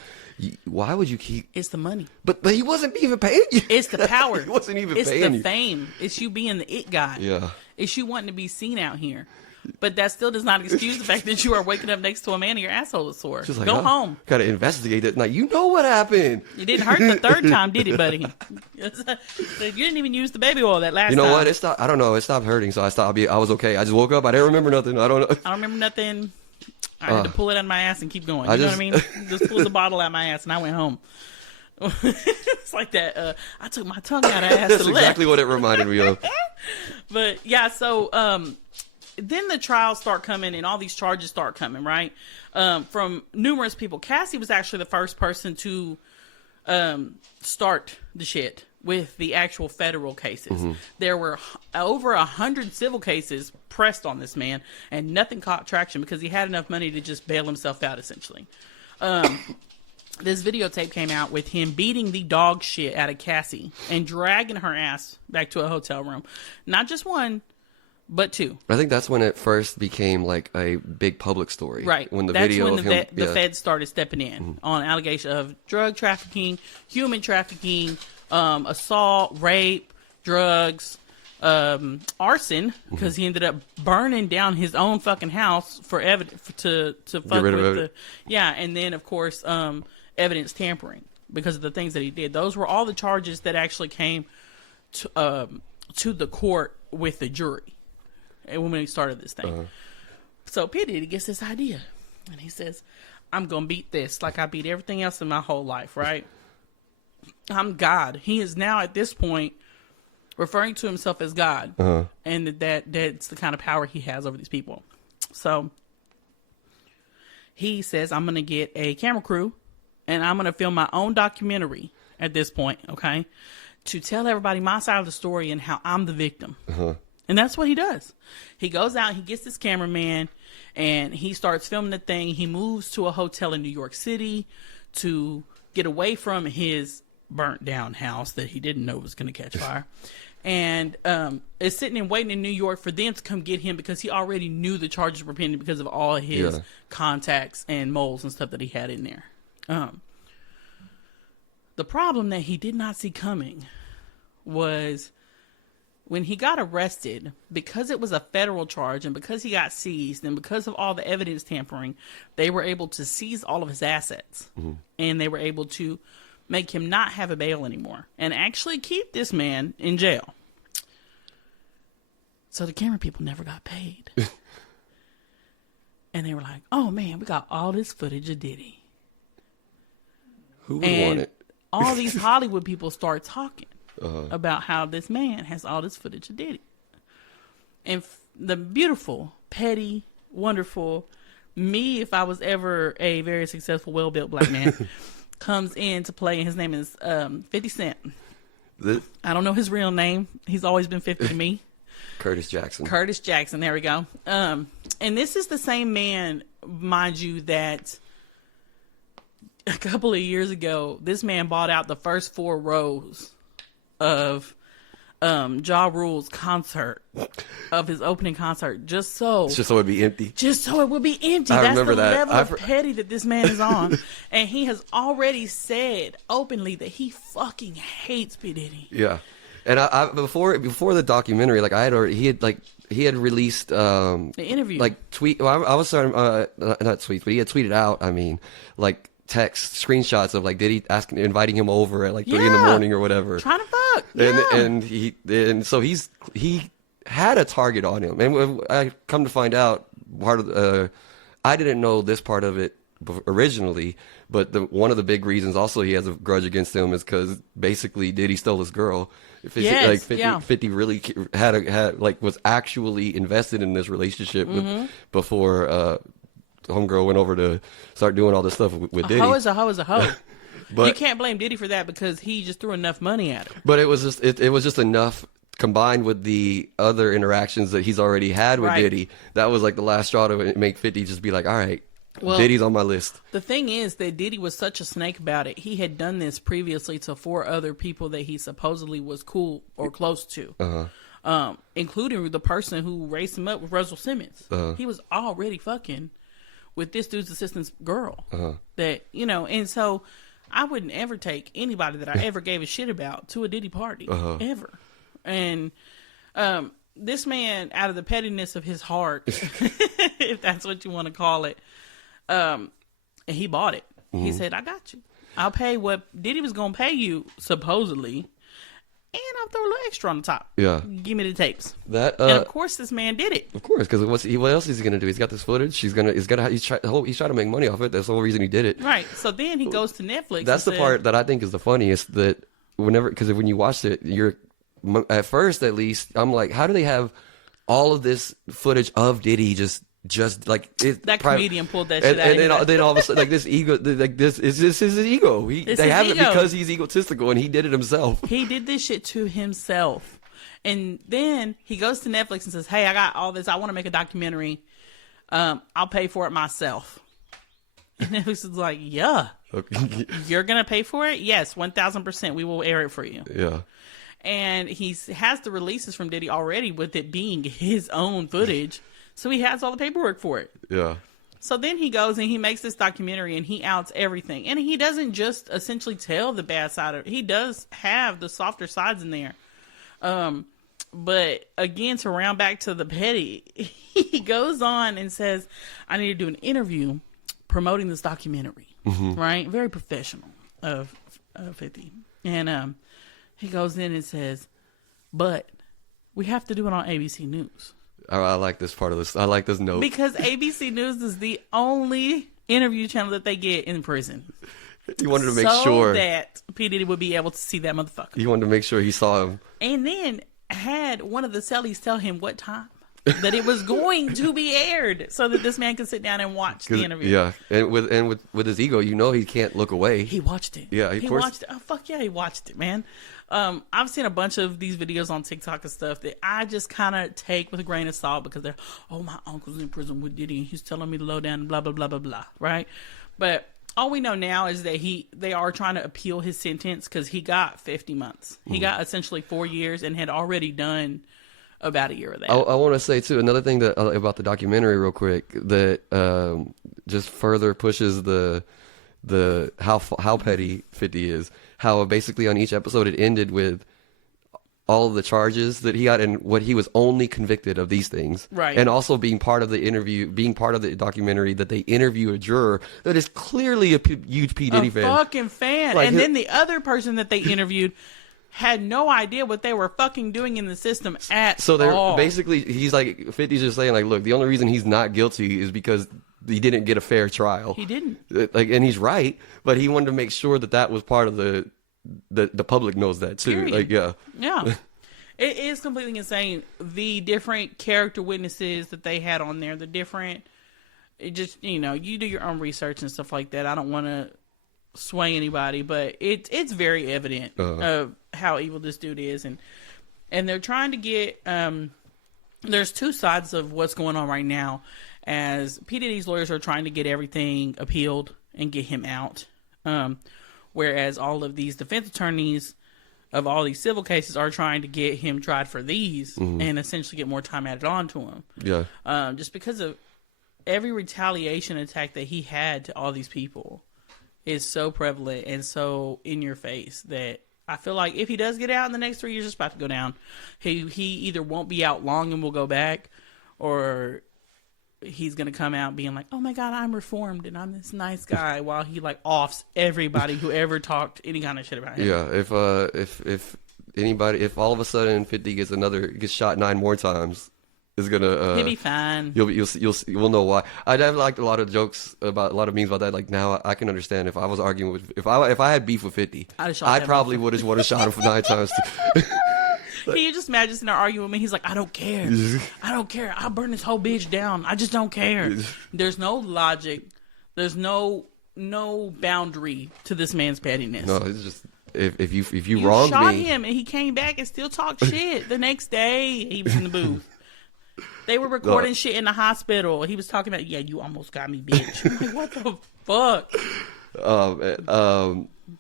Why would you keep? It's the money. But he wasn't even paying you. It's the power. He wasn't even it's paying the you. fame. It's you being the it guy. Yeah. It's you wanting to be seen out here. But that still does not excuse the fact that you are waking up next to a man and your asshole is sore. Just like, Go home. Gotta investigate it. Like, you know what happened. It didn't hurt the third time, did it, buddy? You didn't even use the baby oil that last time. You know what? It stopped. I don't know. It stopped hurting, so I stopped. I was okay. I just woke up. I didn't remember nothing. I don't know. I don't remember nothing. I had to pull it out of my ass and keep going. You know what I mean? Just pulled the bottle out of my ass and I went home. It's like that. I took my tongue out of ass. That's exactly what it reminded me of. But yeah, so then the trials start coming and all these charges start coming, right? From numerous people. Cassie was actually the first person to start the shit with the actual federal cases. Mm-hmm. There were over 100 civil cases pressed on this man, and nothing caught traction because he had enough money to just bail himself out, essentially. This videotape came out with him beating the dog shit out of Cassie and dragging her ass back to a hotel room. Not just one, but two. I think that's when it first became like a big public story. Right. When the that's video when of the feds started stepping in on allegation of drug trafficking, human trafficking, assault, rape, drugs, arson, because he ended up burning down his own fucking house for evidence to fuck with and then of course evidence tampering because of the things that he did. Those were all the charges that actually came to the court with the jury when we started this thing. So P. Diddy gets this idea and he says, I'm gonna beat this like I beat everything else in my whole life, right? I'm God. He is now at this point referring to himself as God, and that's the kind of power he has over these people. So he says, I'm going to get a camera crew, and I'm going to film my own documentary at this point, okay, to tell everybody my side of the story and how I'm the victim. And that's what he does. He goes out, he gets this cameraman, and he starts filming the thing. He moves to a hotel in New York City to get away from his burnt down house that he didn't know was going to catch fire. And is sitting and waiting in New York for them to come get him because he already knew the charges were pending because of all his contacts and moles and stuff that he had in there. The problem that he did not see coming was when he got arrested, because it was a federal charge and because he got seized and because of all the evidence tampering, they were able to seize all of his assets. And they were able to make him not have a bail anymore and actually keep this man in jail. So the camera people never got paid. And they were like, oh man, we got all this footage of Diddy. Who would want it? All these Hollywood people start talking about how this man has all this footage of Diddy. And the beautiful, petty, wonderful me, if I was ever a very successful, well-built black man, comes into play, and his name is 50 Cent. I don't know his real name. He's always been 50 to me. Curtis Jackson. Curtis Jackson, there we go. And this is the same man, mind you, that a couple of years ago, this man bought out the first 4 rows of Ja Rule's concert, of his opening concert, just so it would be empty. Just so it would be empty. I That's remember the that. level of petty that this man is on. And he has already said openly that he fucking hates P. Diddy. Yeah. And I before the documentary, like he had released the interview, like tweet. Well, I was sorry, not tweets, but he had tweeted out. I mean, like text screenshots of like Diddy inviting him over at like 3 in the morning or whatever, trying to fuck. And so he had a target on him. And I come to find out, part of I didn't know this part of it originally, but one of the big reasons also he has a grudge against him is because basically Diddy stole his girl. 50 really was actually invested in this relationship before homegirl went over to start doing all this stuff with Diddy. A hoe is a hoe is a hoe. But you can't blame Diddy for that because he just threw enough money at her. But it was just enough combined with the other interactions that he's already had with Diddy. That was like the last straw to make 50 just be like, all right, Diddy's on my list. The thing is that Diddy was such a snake about it. He had done this previously to 4 other people that he supposedly was cool or close to, including the person who raised him up with Russell Simmons. He was already fucking with this dude's assistant's girl. That, and so I wouldn't ever take anybody that I ever gave a shit about to a Diddy party. Ever. And this man, out of the pettiness of his heart, if that's what you want to call it, and he bought it. He said, I got you. I'll pay what Diddy was going to pay you, supposedly, and I'll throw a little extra on the top. Yeah. Give me the tapes. That and of course, this man did it. Of course, because what else is he gonna do? He's got this footage. He's trying to make money off it. That's the whole reason he did it. Right. So then he goes to Netflix. That's the part that I think is the funniest. That because when you watched it, at first at least, I'm like, how do they have all of this footage of Diddy just like that comedian pulled that shit out of him. Then all of a sudden, like this ego, like this is his ego. They have it because he's egotistical and he did it himself. He did this shit to himself, and then he goes to Netflix and says, "Hey, I got all this. I want to make a documentary. I'll pay for it myself." And Netflix is like, "Yeah, you're gonna pay for it? Yes, 1,000%. We will air it for you." Yeah. And he has the releases from Diddy already with it being his own footage. So he has all the paperwork for it. Yeah. So then he goes and he makes this documentary and he outs everything. And he doesn't just essentially tell the bad side of it. He does have the softer sides in there. But again, to round back to the petty, he goes on and says, I need to do an interview promoting this documentary. Right? Very professional of 50. And he goes in and says, but we have to do it on ABC News. I like this part of this. I like this note. Because ABC News is the only interview channel that they get in prison. He wanted to make sure that P. Diddy would be able to see that motherfucker. He wanted to make sure he saw him. And then had one of the cellies tell him what time that it was going to be aired so that this man could sit down and watch the interview. Yeah. And with his ego, he can't look away. He watched it. Yeah, he watched it. Oh, fuck yeah, he watched it, man. I've seen a bunch of these videos on TikTok and stuff that I just kind of take with a grain of salt because they're, my uncle's in prison with Diddy and he's telling me to low down and blah, blah, blah, blah, blah, right? But all we know now is that they are trying to appeal his sentence because he got 50 months. He got essentially 4 years and had already done about a year of that. I want to say, too, another thing about the documentary real quick that just further pushes the how petty 50 is. How basically on each episode it ended with all of the charges that he got and what he was only convicted of these things. Right. And also being part of the interview, being part of the documentary that they interview a juror that is clearly a huge P. Diddy fan. Fucking fan. Like, and then the other person that they interviewed had no idea what they were fucking doing in the system at all. So they're basically, he's like, 50's just saying like, look, the only reason he's not guilty is because he didn't get a fair trial. He didn't. Like, and he's right, but he wanted to make sure that was part of the public knows that too. Period. Like, yeah. Yeah. It is completely insane. The different character witnesses that they had on there, you do your own research and stuff like that. I don't want to sway anybody, but it's very evident of how evil this dude is. And they're trying to get, there's two sides of what's going on right now as P. Diddy's lawyers are trying to get everything appealed and get him out. Whereas all of these defense attorneys of all these civil cases are trying to get him tried for these and essentially get more time added on to him. Yeah. Just because of every retaliation attack that he had to all these people is so prevalent and so in your face that I feel like if he does get out in the next 3 years, it's about to go down. He either won't be out long and will go back, or he's going to come out being like, oh my God, I'm reformed and I'm this nice guy, while he like offs everybody who ever talked any kind of shit about him. Yeah, if all of a sudden 50 gets shot 9 more times, is gonna he'll be fine. You'll know why. I'd have liked a lot of jokes about a lot of memes about that. Like now I can understand if I was arguing with if I had beef with 50, I probably would have shot him for 9 times too. Can you just imagine sitting there arguing with me? He's like, I don't care. I don't care. I'll burn this whole bitch down. I just don't care. There's no logic. There's no boundary to this man's pettiness. No, it's just if you wronged shot me. him and he came back and still talked shit the next day. He was in the booth. They were recording shit in the hospital. He was talking about, yeah, you almost got me, bitch. I'm like, what the fuck?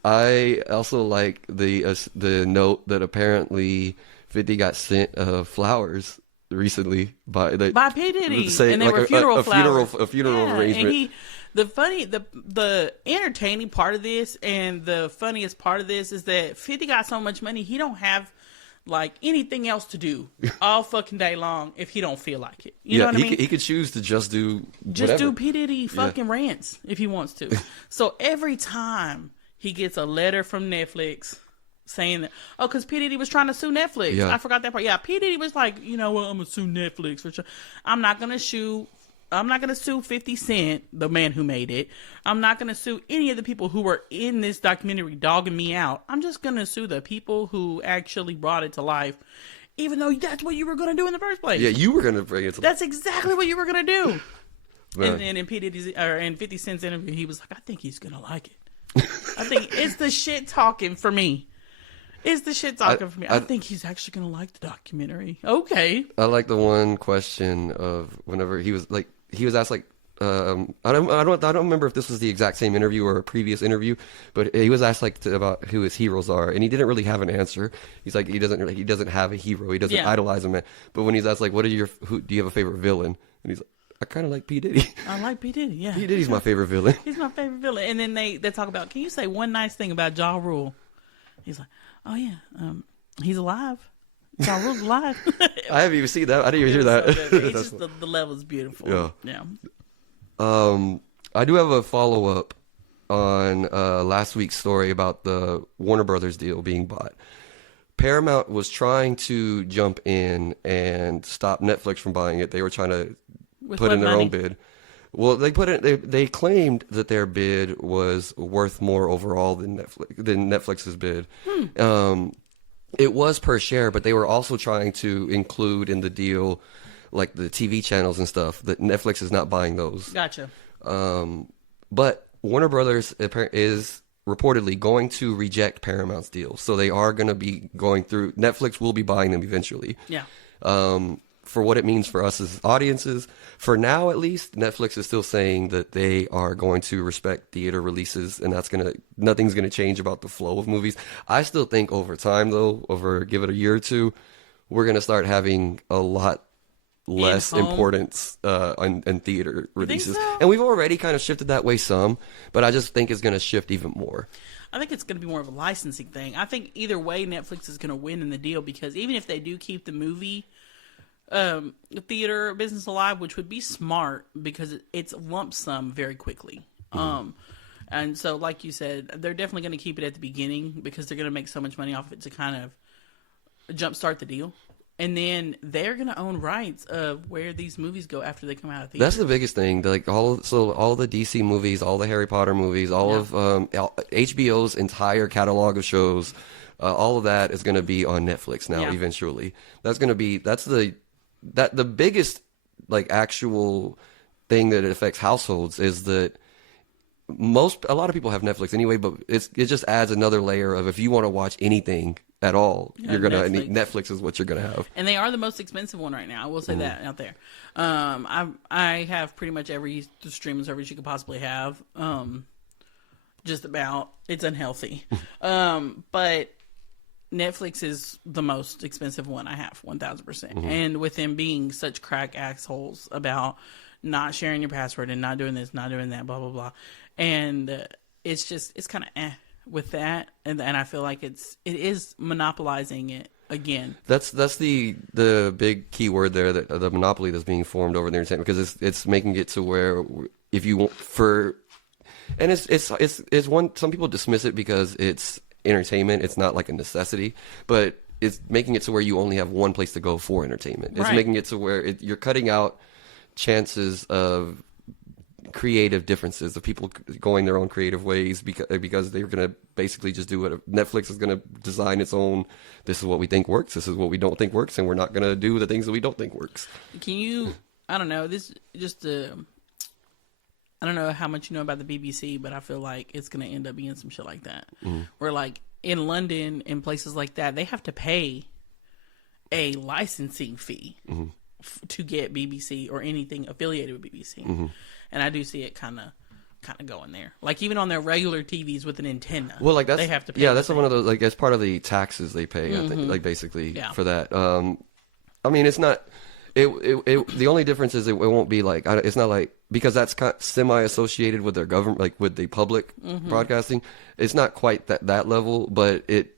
I also like the note that apparently 50 got sent flowers recently by P. Diddy, say, and they like were funeral flowers. A funeral Yeah, arrangement. And the entertaining part of this and the funniest part of this is that 50 got so much money he don't have like anything else to do all fucking day long if he don't feel like it. You know what I mean? He could choose to just do P. Diddy fucking rants if he wants to. So every time he gets a letter from Netflix saying that, because P. Diddy was trying to sue Netflix. Yeah. I forgot that part. Yeah, P. Diddy was like, you know what, I'm gonna sue Netflix for sure. I'm not gonna sue 50 Cent, the man who made it. I'm not gonna sue any of the people who were in this documentary dogging me out. I'm just gonna sue the people who actually brought it to life, even though that's what you were gonna do in the first place. Yeah, you were gonna bring it to life. That's exactly what you were gonna do. Man. And in P. Diddy's in 50 Cent's interview, he was like, I think he's gonna like it. I think it's the shit talking for me. It's the shit talking for me. I think he's actually gonna like the documentary. Okay. I like the one question of whenever he was asked like, I don't remember if this was the exact same interview or a previous interview, but he was asked like about who his heroes are, and he didn't really have an answer. He's like he doesn't have a hero. He doesn't idolize him. But when he's asked like, do you have a favorite villain? And he's like, I kind of like P. Diddy. I like P. Diddy. Yeah, P. Diddy's my favorite villain. He's my favorite villain. And then they talk about, can you say one nice thing about Ja Rule? He's like, oh yeah, he's alive. Ja Rule's alive. I haven't even seen that. I didn't even hear that. So it's just the level's beautiful. Yeah. I do have a follow-up on last week's story about the Warner Brothers deal being bought. Paramount was trying to jump in and stop Netflix from buying it. They were trying to put in their own bid. Well, they claimed that their bid was worth more overall than Netflix's bid. It was per share, but they were also trying to include in the deal like the TV channels and stuff, that Netflix is not buying those. Gotcha. But Warner Brothers is reportedly going to reject Paramount's deal. So they are going to be going through, Netflix will be buying them eventually. Yeah. For what it means for us as audiences. For now, at least, Netflix is still saying that they are going to respect theater releases, and nothing's going to change about the flow of movies. I still think over time, though, give it a year or two, we're going to start having a lot less importance in theater releases. So? And we've already kind of shifted that way some, but I just think it's going to shift even more. I think it's going to be more of a licensing thing. I think either way, Netflix is going to win in the deal, because even if they do keep the movie theater business alive, which would be smart because it's lump sum very quickly. And so, like you said, they're definitely going to keep it at the beginning because they're going to make so much money off of it to kind of jumpstart the deal. And then they're going to own rights of where these movies go after they come out of theater. That's the biggest thing. Like all the DC movies, all the Harry Potter movies, all of HBO's entire catalog of shows, all of that is going to be on Netflix now. Eventually, that's the biggest like actual thing that it affects households is that a lot of people have Netflix anyway, but it just adds another layer of, if you want to watch anything at all, you're gonna Netflix is what you're gonna have. And they are the most expensive one right now. I will say that out there. I have pretty much every streaming service you could possibly have. Just about. It's unhealthy. But Netflix is the most expensive one I have, 1,000%. And with them being such crack assholes about not sharing your password and not doing this, not doing that, blah, blah, blah. And it's kind of with that. And I feel like it is monopolizing it again. That's the big key word there, that the monopoly that's being formed over the entertainment, because it's making it to where if you want and it's one, some people dismiss it because it's entertainment, it's not like a necessity, but it's making it to where you only have one place to go for entertainment. It's making it to where you're cutting out chances of creative differences, of people going their own creative ways, because they're going to basically just do what Netflix is going to design its own. This is what we think works, this is what we don't think works, and we're not going to do the things that we don't think works. Can you, I don't know, this just I don't know how much you know about the BBC, but I feel like it's going to end up being some shit like that. Where, like, in London and places like that, they have to pay a licensing fee to get BBC or anything affiliated with BBC. And I do see it kind of going there. Like, even on their regular TVs with an antenna, they have to pay. Yeah, that's one of those, like, as part of the taxes they pay, I think, like, basically, for that. I mean, it's not... The only difference is it won't be like, it's not like, because that's semi-associated with their government, like with the public broadcasting. It's not quite that level, but it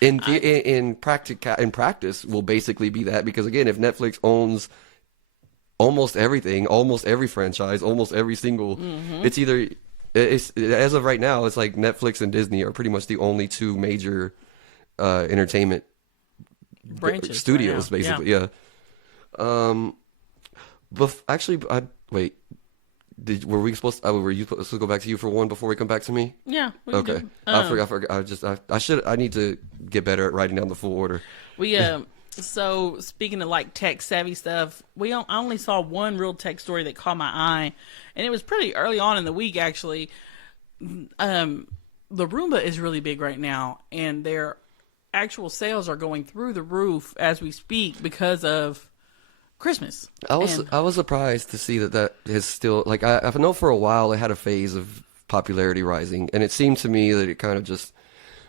in practice will basically be that, because again, if Netflix owns almost everything, almost every franchise, almost every single, it's either, as of right now, it's like Netflix and Disney are pretty much the only two major entertainment branches studios, right basically. Yeah. Actually, wait. Were you supposed to go back to you for one before we come back to me? Yeah. Okay. I forgot. I need to get better at writing down the full order. So speaking of like tech savvy stuff, I only saw one real tech story that caught my eye, and it was pretty early on in the week actually. The Roomba is really big right now, and their actual sales are going through the roof as we speak because of Christmas. I was surprised to see that is still, like, I know for a while it had a phase of popularity rising, and it seemed to me that it kind of just,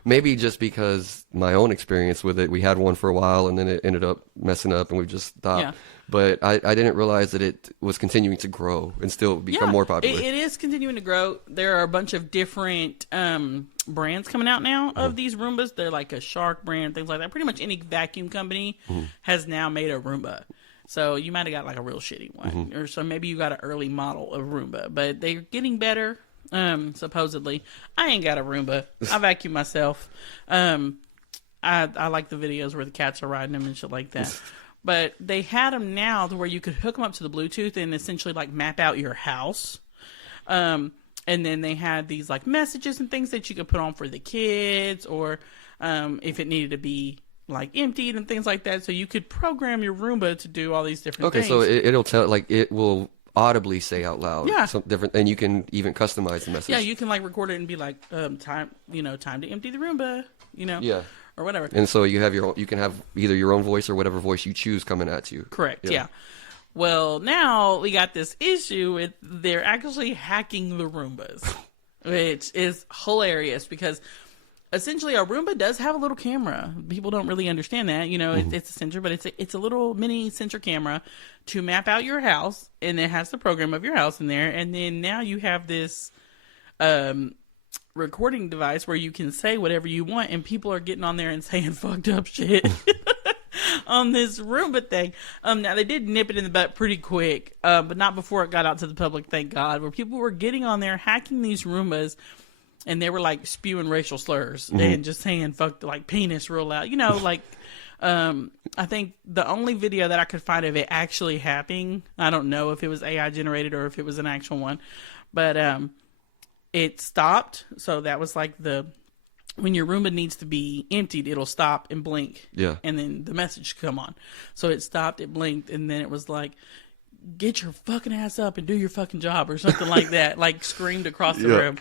maybe just because my own experience with it, we had one for a while and then it ended up messing up and we just stopped. Yeah. But I didn't realize that it was continuing to grow and still become more popular. It is continuing to grow. There are a bunch of different brands coming out now of these Roombas. They're like a Shark brand, things like that. Pretty much any vacuum company has now made a Roomba. So you might have got like a real shitty one. Or so maybe you got an early model of Roomba. But they're getting better, supposedly. I ain't got a Roomba. I vacuum myself. I like the videos where the cats are riding them and shit like that. But they had them now to where you could hook them up to the Bluetooth and essentially like map out your house. And then they had these like messages and things that you could put on for the kids, or if it needed to be like emptied and things like that. So you could program your Roomba to do all these different things. Okay, so it'll tell, like, it will audibly say out loud something different, and you can even customize the message. Yeah, you can like record it and be like, time to empty the Roomba, or whatever. And so you can have either your own voice or whatever voice you choose coming at you. Correct. Yeah. Well, now we got this issue with they're actually hacking the Roombas, which is hilarious because essentially a Roomba does have a little camera. People don't really understand that. It's a sensor, but it's a little mini sensor camera to map out your house, and it has the program of your house in there. And then now you have this recording device where you can say whatever you want, and people are getting on there and saying fucked up shit on this Roomba thing. Now they did nip it in the butt pretty quick, but not before it got out to the public, thank God, where people were getting on there hacking these Roombas, and they were like spewing racial slurs and just saying fuck, like penis real loud, I think the only video that I could find of it actually happening, I don't know if it was AI generated or if it was an actual one, but it stopped. So that was like when your Roomba needs to be emptied, it'll stop and blink. Yeah. And then the message come on. So it stopped, it blinked, and then it was like, get your fucking ass up and do your fucking job or something like that, like screamed across the room.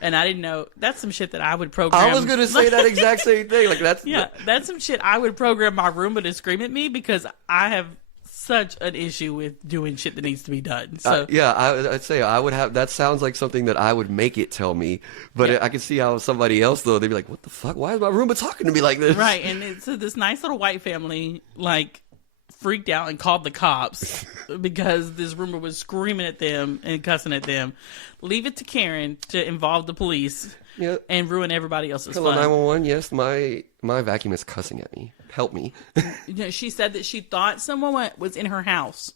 And I didn't know. That's some shit that I would program. I was going to say that exact same thing. Like that's some shit I would program my Roomba to scream at me, because I have such an issue with doing shit that needs to be done. So I'd say I would have. That sounds like something that I would make it tell me. But I can see how somebody else, though, they'd be like, "What the fuck? Why is my Roomba talking to me like this?" Right, and it's this nice little white family like freaked out and called the cops because this Roomba was screaming at them and cussing at them. Leave it to Karen to involve the police and ruin everybody else's Hello, fun. 911. Yes, my vacuum is cussing at me. Help me. She said that she thought someone was in her house.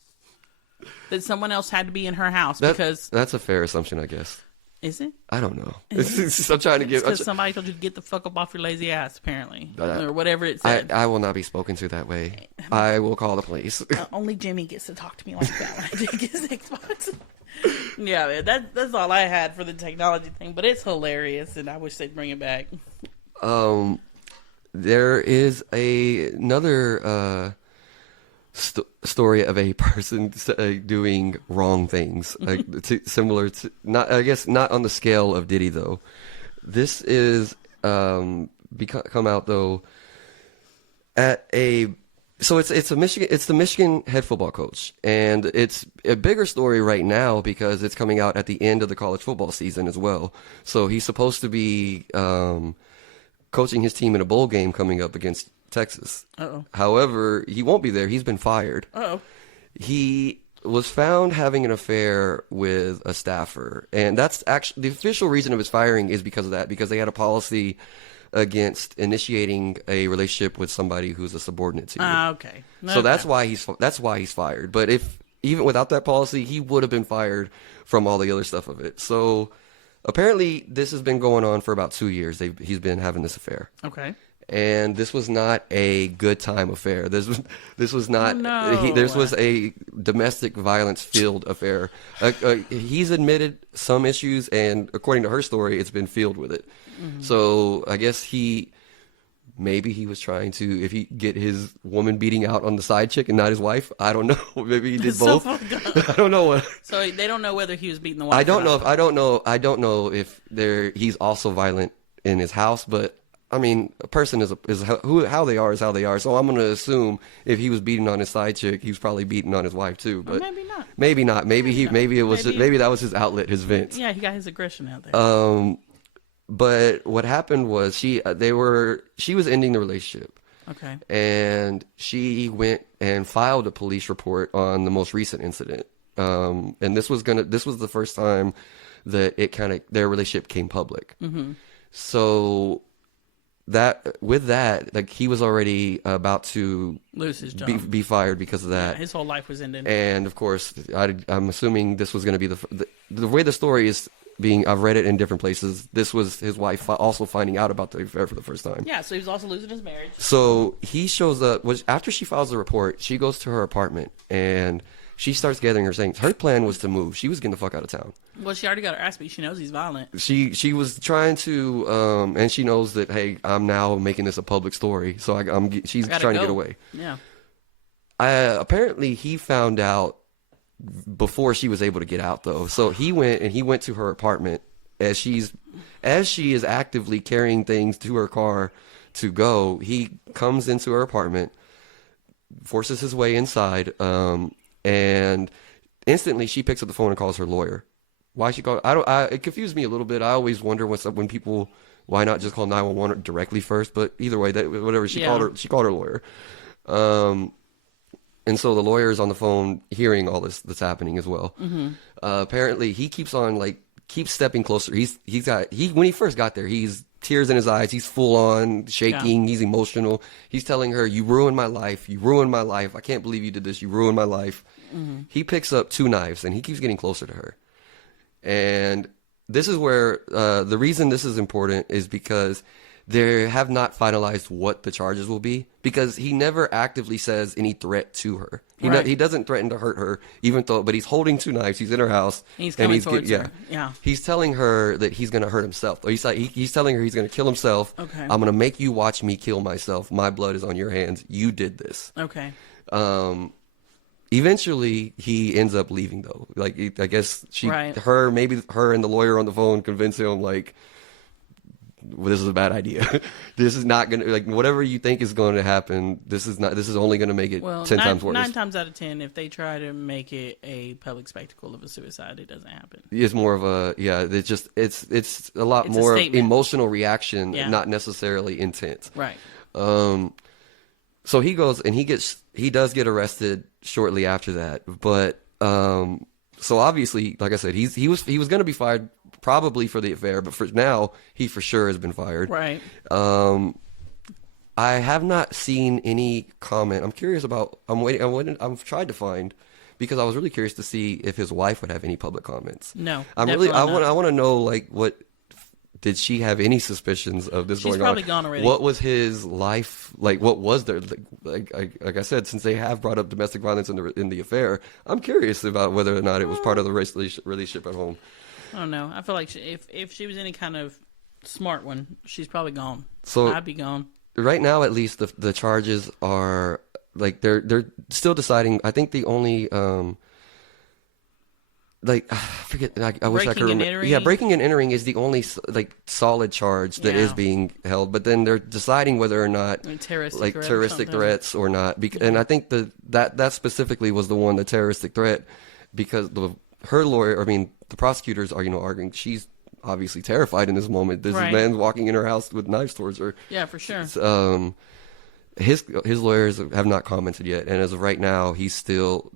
That someone else had to be in her house because... That's a fair assumption, I guess. Is it? I don't know. I'm trying to get... because somebody told you to get the fuck up off your lazy ass, apparently. Or whatever it said. I will not be spoken to that way. I will call the police. Only Jimmy gets to talk to me like that when I take his Xbox. Yeah, man, that's all I had for the technology thing. But it's hilarious, and I wish they'd bring it back. There is another story of a person doing wrong things, similar to, not, I guess not on the scale of Diddy though. This is come out though at it's the Michigan head football coach, and it's a bigger story right now because it's coming out at the end of the college football season as well. So he's supposed to be coaching his team in a bowl game coming up against Texas. Uh-oh. However, he won't be there. He's been fired. Uh-oh. He was found having an affair with a staffer, and that's actually the official reason of his firing is because of that, because they had a policy against initiating a relationship with somebody who's a subordinate to you. Okay. So that's why he's fired. But if even without that policy, he would have been fired from all the other stuff of it. So apparently, this has been going on for about 2 years. He's been having this affair. Okay. And this was not a good time affair. This was not. Oh, no. This was a domestic violence filled affair. He's admitted some issues, and according to her story, it's been filled with it. Mm-hmm. So I guess maybe he was trying to, if he get his woman beating out on the side chick and not his wife. I don't know. Maybe he did both. So I don't know. So they don't know whether he was beating the wife. I don't know if he's also violent in his house, but. I mean, a person is how they are is how they are. So I'm going to assume if he was beating on his side chick, he was probably beating on his wife too. But maybe not. Maybe not. Maybe that was his outlet, his vent. Yeah, he got his aggression out there. But what happened was she was ending the relationship. Okay. And she went and filed a police report on the most recent incident. And this was the first time that their relationship came public. Mm-hmm. So. Like he was already about to lose his job, be fired because of that. Yeah, his whole life was ended. And of course, I'm assuming this was going to be the way the story is being. I've read it in different places. This was his wife also finding out about the affair for the first time. Yeah, so he was also losing his marriage. So he shows up. After she files the report, she goes to her apartment and she starts gathering her things. Her plan was to move. She was getting the fuck out of town. Well, she already got her ass beat. She knows he's violent. She was trying to, and she knows that, hey, I'm now making this a public story. So she's trying to get away. Yeah. Apparently, he found out before she was able to get out, though. So he went to her apartment as she is actively carrying things to her car to go. He comes into her apartment, forces his way inside, and instantly she picks up the phone and calls her lawyer. Why she called? It confused me a little bit. I always wonder what's up when people. Why not just call 911 directly first? But either way, whatever. She called her lawyer. And so the lawyer is on the phone hearing all this that's happening as well. Mm-hmm. Apparently, he keeps stepping closer. When he first got there, he's tears in his eyes. He's full on shaking. Yeah. He's emotional. He's telling her, "You ruined my life. You ruined my life. I can't believe you did this. You ruined my life." Mm-hmm. He picks up 2 knives and he keeps getting closer to her. And this is where the reason this is important is because they have not finalized what the charges will be, because he never actively says any threat to her. He doesn't threaten to hurt her, but he's holding 2 knives. He's in her house. He's coming towards her. Yeah. He's telling her that he's going to hurt himself. He's telling her he's going to kill himself. Okay. I'm going to make you watch me kill myself. My blood is on your hands. You did this. Okay. Eventually, he ends up leaving, though. Like, I guess maybe her and the lawyer on the phone convince him, like, well, this is a bad idea. This is not going to, like, whatever you think is going to happen, this is only going to make it 10 times worse. 9 times out of 10, if they try to make it a public spectacle of a suicide, it doesn't happen. It's more of it's a lot more emotional reaction, not necessarily intent. Right. So he goes and he does get arrested shortly after that. But so obviously, like I said, he was going to be fired probably for the affair, but for now he for sure has been fired. Right. I have not seen any comment. I'm curious about. I've tried to find, because I was really curious to see if his wife would have any public comments. No. I want to know, like, what. Did she have any suspicions of this going on? She's probably gone already. What was his life like? What was there like I said, since they have brought up domestic violence in the affair, I'm curious about whether or not it was part of the relationship at home. I don't know. I feel like if she was any kind of smart one, she's probably gone. So I'd be gone. Right now, at least, the charges are like they're still deciding. I think the only I forget. I wish I could remember. Yeah, breaking and entering is the only solid charge that is being held. But then they're deciding whether or not terroristic threats or not. And I think that specifically was the one, the terroristic threat, because her lawyer, the prosecutors are arguing she's obviously terrified in this moment. This man's walking in her house with knives towards her. Yeah, for sure. His lawyers have not commented yet, and as of right now, he's still.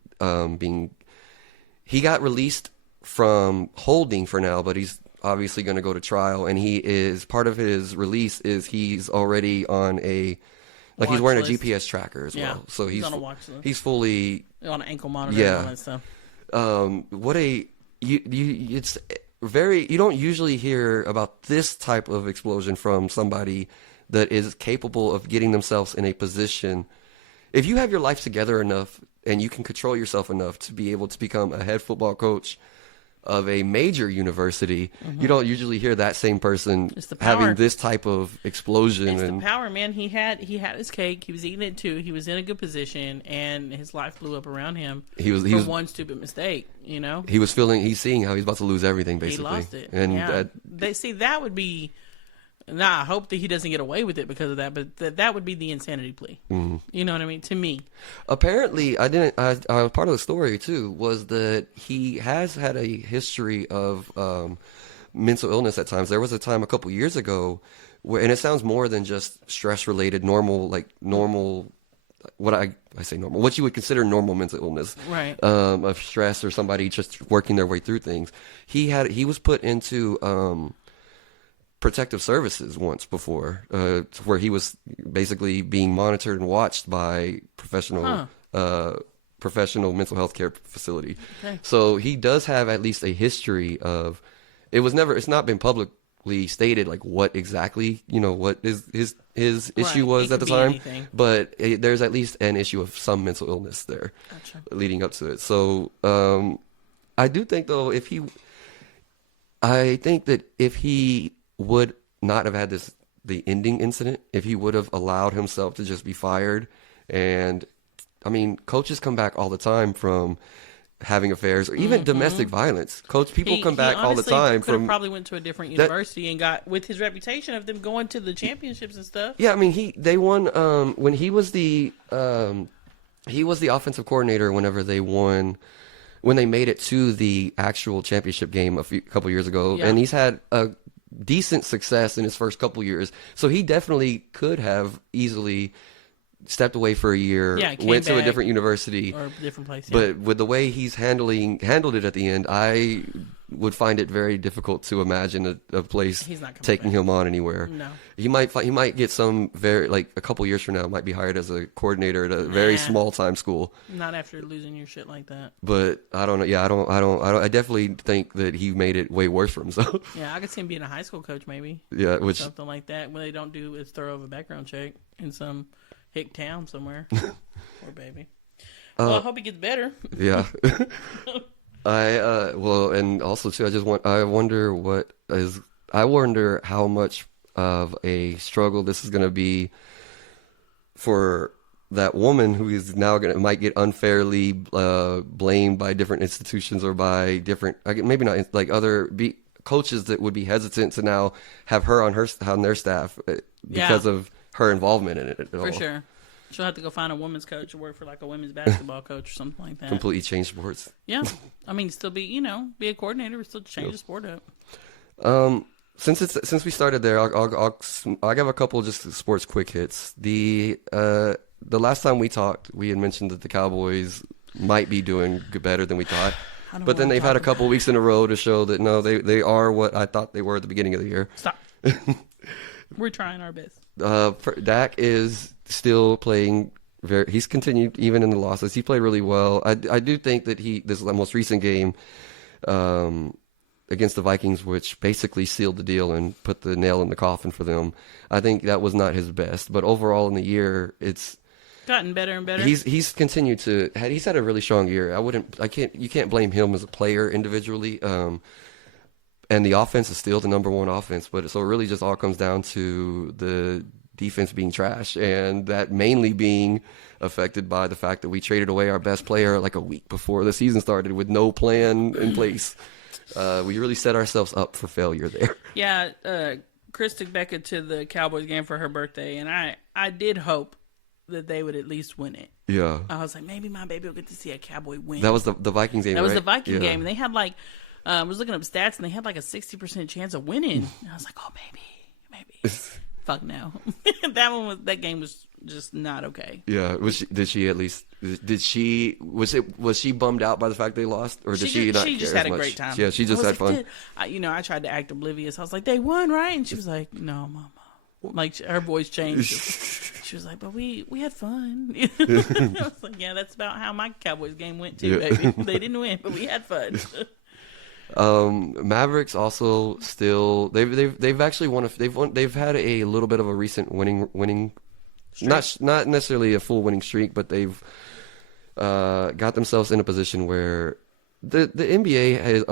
he got released from holding for now, but he's obviously going to go to trial, and part of his release is he's already on he's wearing a GPS tracker as well. So he's on a watch list. He's fully on an ankle monitor and all that stuff. It's very, you don't usually hear about this type of explosion from somebody that is capable of getting themselves in a position. If you have your life together enough and you can control yourself enough to be able to become a head football coach of a major university, you don't usually hear that same person having this type of explosion. It's the power, man. He had his cake. He was eating it too. He was in a good position, and his life blew up around him. He was one stupid mistake. He's seeing how he's about to lose everything. Basically, he lost it. And that would be. Nah, I hope that he doesn't get away with it because of that, but that would be the insanity plea. Mm-hmm. You know what I mean? To me. Apparently, part of the story, too, was that he has had a history of mental illness at times. There was a time a couple years ago where, and it sounds more than just stress-related, normal, what you would consider normal mental illness. Right. Of stress or somebody just working their way through things. He was put into protective services once before, where he was basically being monitored and watched by professional mental health care facility. Okay. So he does have at least a history of. It's not been publicly stated what exactly what his issue was at the time, anything. But there's at least an issue of some mental illness there. Gotcha. Leading up to it. So I do think though if he would not have had the ending incident, if he would have allowed himself to just be fired. And I mean, coaches come back all the time from having affairs or even domestic violence. People come back all the time from. Probably went to a different university and got, with his reputation of them going to the championships and stuff. Yeah, I mean, they won when he was the offensive coordinator whenever they won. When they made it to the actual championship game a couple years ago, and he's had a decent success in his first couple years, so he definitely could have easily stepped away for a year, went to a different university or a different place. But with the way he's handled it at the end, I would find it very difficult to imagine a place taking him on anywhere. No, he might get some a couple years from now might be hired as a coordinator at a very small time school. Not after losing your shit like that. But I don't know. Yeah, I definitely think that he made it way worse for himself. Yeah, I could see him being a high school coach maybe. Yeah, something like that when they don't do as thorough of a background check in some hick town somewhere. Poor baby. Well, I hope he gets better. Yeah. And also too, I wonder how much of a struggle this is going to be for that woman who is now might get unfairly blamed by different institutions or by different, maybe not other coaches that would be hesitant to now have her on their staff because of her involvement in it at all. For sure. She'll have to go find a women's coach or work for a women's basketball coach or something like that. Completely change sports. Yeah. I mean, still be a coordinator, still change the sport up. Since we started there, I'll give a couple just sports quick hits. The last time we talked, we had mentioned that the Cowboys might be doing better than we thought. But then they've had a couple weeks in a row to show that no, they are what I thought they were at the beginning of the year. Stop. We're trying our best. Dak is still playing he's continued even in the losses. He played really well. I do think that this most recent game against the Vikings, which basically sealed the deal and put the nail in the coffin for them, I think that was not his best. But overall in the year, it's gotten better and better. He's continued to. He's had a really strong year. You can't blame him as a player individually. And the offense is still the number one offense, but so it really just all comes down to the defense being trash, and that mainly being affected by the fact that we traded away our best player a week before the season started with no plan in place. We really set ourselves up for failure there. Yeah, Chris took Becca to the Cowboys game for her birthday, and I did hope that they would at least win it. Yeah. I was like, maybe my baby will get to see a Cowboy win. That was the Vikings game, That was right? the Viking game, and they had I was looking up stats, and they had a 60% chance of winning. And I was like, oh, maybe. Fuck no. That game was just not okay. Yeah, did she was she bummed out by the fact they lost, or did she not She just care had as a much? great time. Yeah, she just had fun. I tried to act oblivious. I was like, they won, right? And she was like, no, mama. Like, her voice changed. She was like, but we had fun. I was like, yeah, that's about how my Cowboys game went too, baby. They didn't win, but we had fun. Mavericks also still they've actually they've had a little bit of a recent winning streak. Not necessarily a full winning streak, but they've got themselves in a position where the NBA has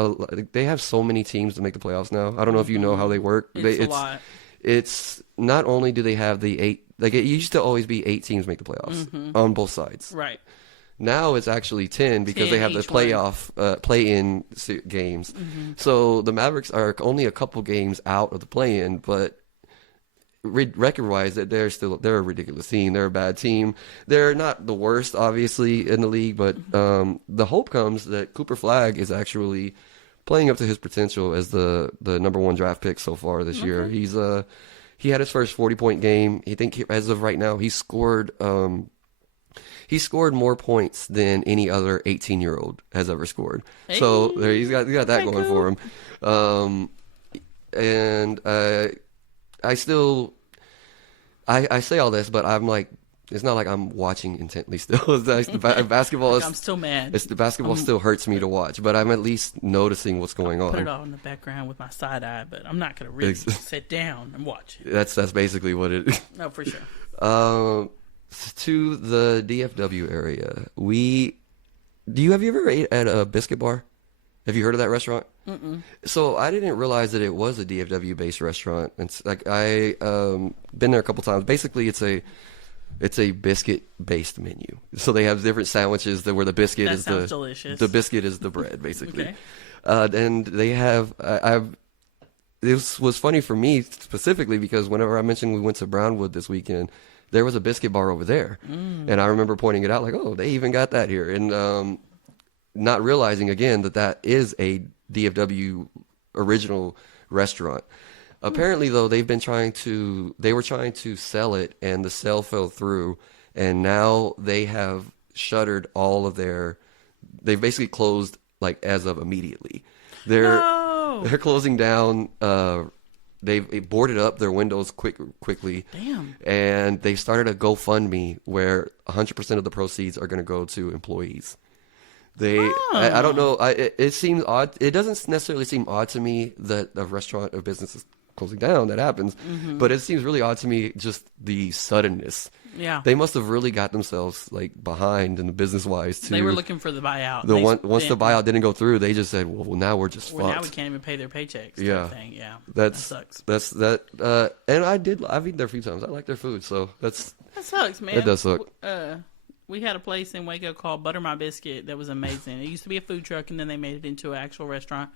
they have so many teams to make the playoffs now. I don't know if you know how they work. It's a lot. It's not only do they have the 8, like it used to always be 8 teams make the playoffs on both sides. Right. Now it's actually 10 because 10 they have the each play-in games. So the Mavericks are only a couple games out of the play-in, but record-wise, that they're a ridiculous team. They're a bad team. They're not the worst, obviously, in the league, but the hope comes that Cooper Flagg is actually playing up to his potential as the number 1 draft pick so far this year. He had his first 40-point game. I think as of right now, he scored more points than any other 18-year-old has ever scored. Hey. So there he's got that going for him. And I say all this, but I'm like, it's not like I'm watching intently still. Basketball is. I'm still mad. The basketball still hurts me to watch, but I'm at least noticing what's going on. Put it all in the background with my side eye, but I'm not going to really sit down and watch it. That's basically what it is. No, for sure. To the DFW area, have you ever ate at a biscuit bar? Have you heard of that restaurant? Mm-mm. So I didn't realize that it was a DFW based restaurant. It's like I been there a couple times. Basically, it's a biscuit based menu. So they have different sandwiches where the biscuit is delicious. The biscuit is the bread, basically. Okay. And they have this was funny for me specifically because whenever I mentioned we went to Brownwood this weekend, there was a biscuit bar over there. And I remember pointing it out like, oh, they even got that here. And not realizing again that is a DFW original restaurant. Apparently, though, they were trying to sell it, and the sale fell through, and now they have shuttered all of they've basically closed, like, as of immediately. They're closing down, they've boarded up their windows quickly. Damn. And they started a GoFundMe where 100% of the proceeds are going to go to employees. I don't know. It seems odd. It doesn't necessarily seem odd to me that a restaurant or business is closing down. That happens. But it seems really odd to me, just the suddenness. Yeah. They must have really got themselves like behind in the business wise too. They were looking for the buyout. Once the buyout didn't go through, they just said, "Well, now we're just fucked. Now we can't even pay their paychecks." Yeah. Thing. Yeah. That sucks. And I've eaten there a few times. I like their food, so that sucks, man. It does suck. We had a place in Waco called Butter My Biscuit that was amazing. It used to be a food truck, and then they made it into an actual restaurant.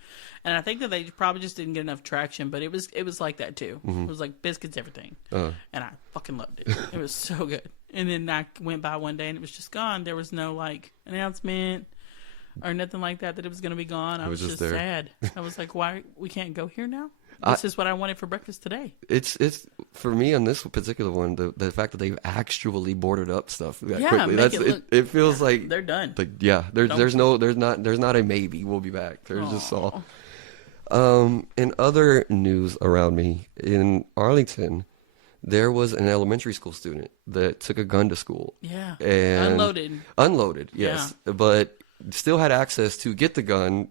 And I think that they probably just didn't get enough traction, but it was like that too. It was like biscuits, everything. And I fucking loved it. It was so good. And then I went by one day, and it was just gone. There was no like announcement or nothing like that it was going to be gone. I was just sad. I was like, why we can't go here now? This is what I wanted for breakfast today. It's for me on this particular one, the fact that they've actually boarded up stuff quickly. It feels like they're done. Like there's not a maybe we'll be back. There's just all. In other news around me in Arlington, there was an elementary school student that took a gun to school. Yeah, and unloaded. Yes, yeah. But still had access to get the gun.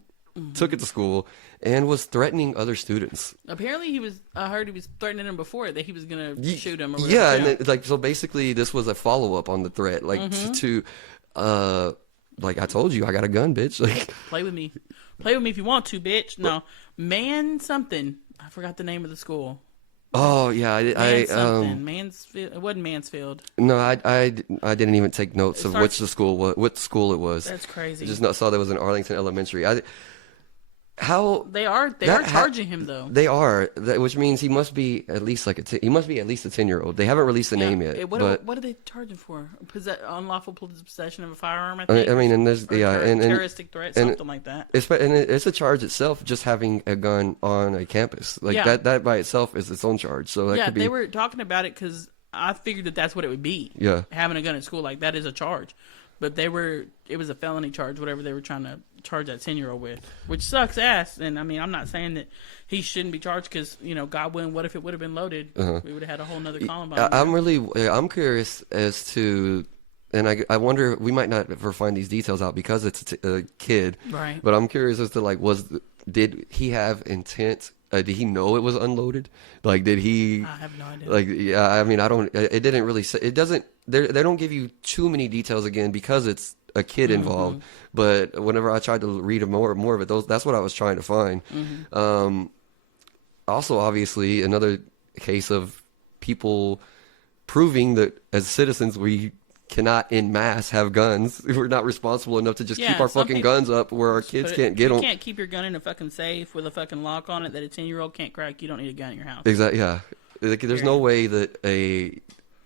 Took it to school and was threatening other students. Apparently, I heard he was threatening them before that he was going to shoot them. Or whatever. Yeah, and then, so basically, this was a follow up on the threat, like like I told you, I got a gun, bitch. Like play with me if you want to, bitch. No, something. I forgot the name of the school. Oh yeah, Mansfield. It wasn't Mansfield. No, I didn't even take notes of what school it was. That's crazy. I just saw there was an Arlington Elementary. How They are that charging him though. They are, which means he must be at least he must be at least a 10-year-old. They haven't released the name yet. What are they charging for? Unlawful possession of a firearm, I think. I mean, and there's and terroristic threat, something like that. It's a charge itself, just having a gun on a campus like that by itself is its own charge. So that could be. They were talking about it because I figured that's what it would be. Yeah, having a gun at school, like that is a charge. But it was a felony charge, whatever they were trying to charge that 10-year-old with, which sucks ass. And I mean, I'm not saying that he shouldn't be charged because, God willing, what if it would have been loaded? We would have had a whole nother Columbine. I'm curious as to, and I wonder, we might not ever find these details out because it's a kid. Right. But I'm curious as to, like, did he have intent? Did he know it was unloaded? Like, did he? I have no idea. Like, yeah, I mean, it didn't really say, it doesn't, they don't give you too many details again because it's a kid involved. But whenever I tried to read more of it, that's what I was trying to find. Also, obviously, another case of people proving that as citizens we cannot en masse have guns. We're not responsible enough to just keep our fucking guns up where our kids can't get them. You can't keep your gun in a fucking safe with a fucking lock on it that a 10-year-old can't crack. You don't need a gun in your house. Exactly. Yeah. There's no way that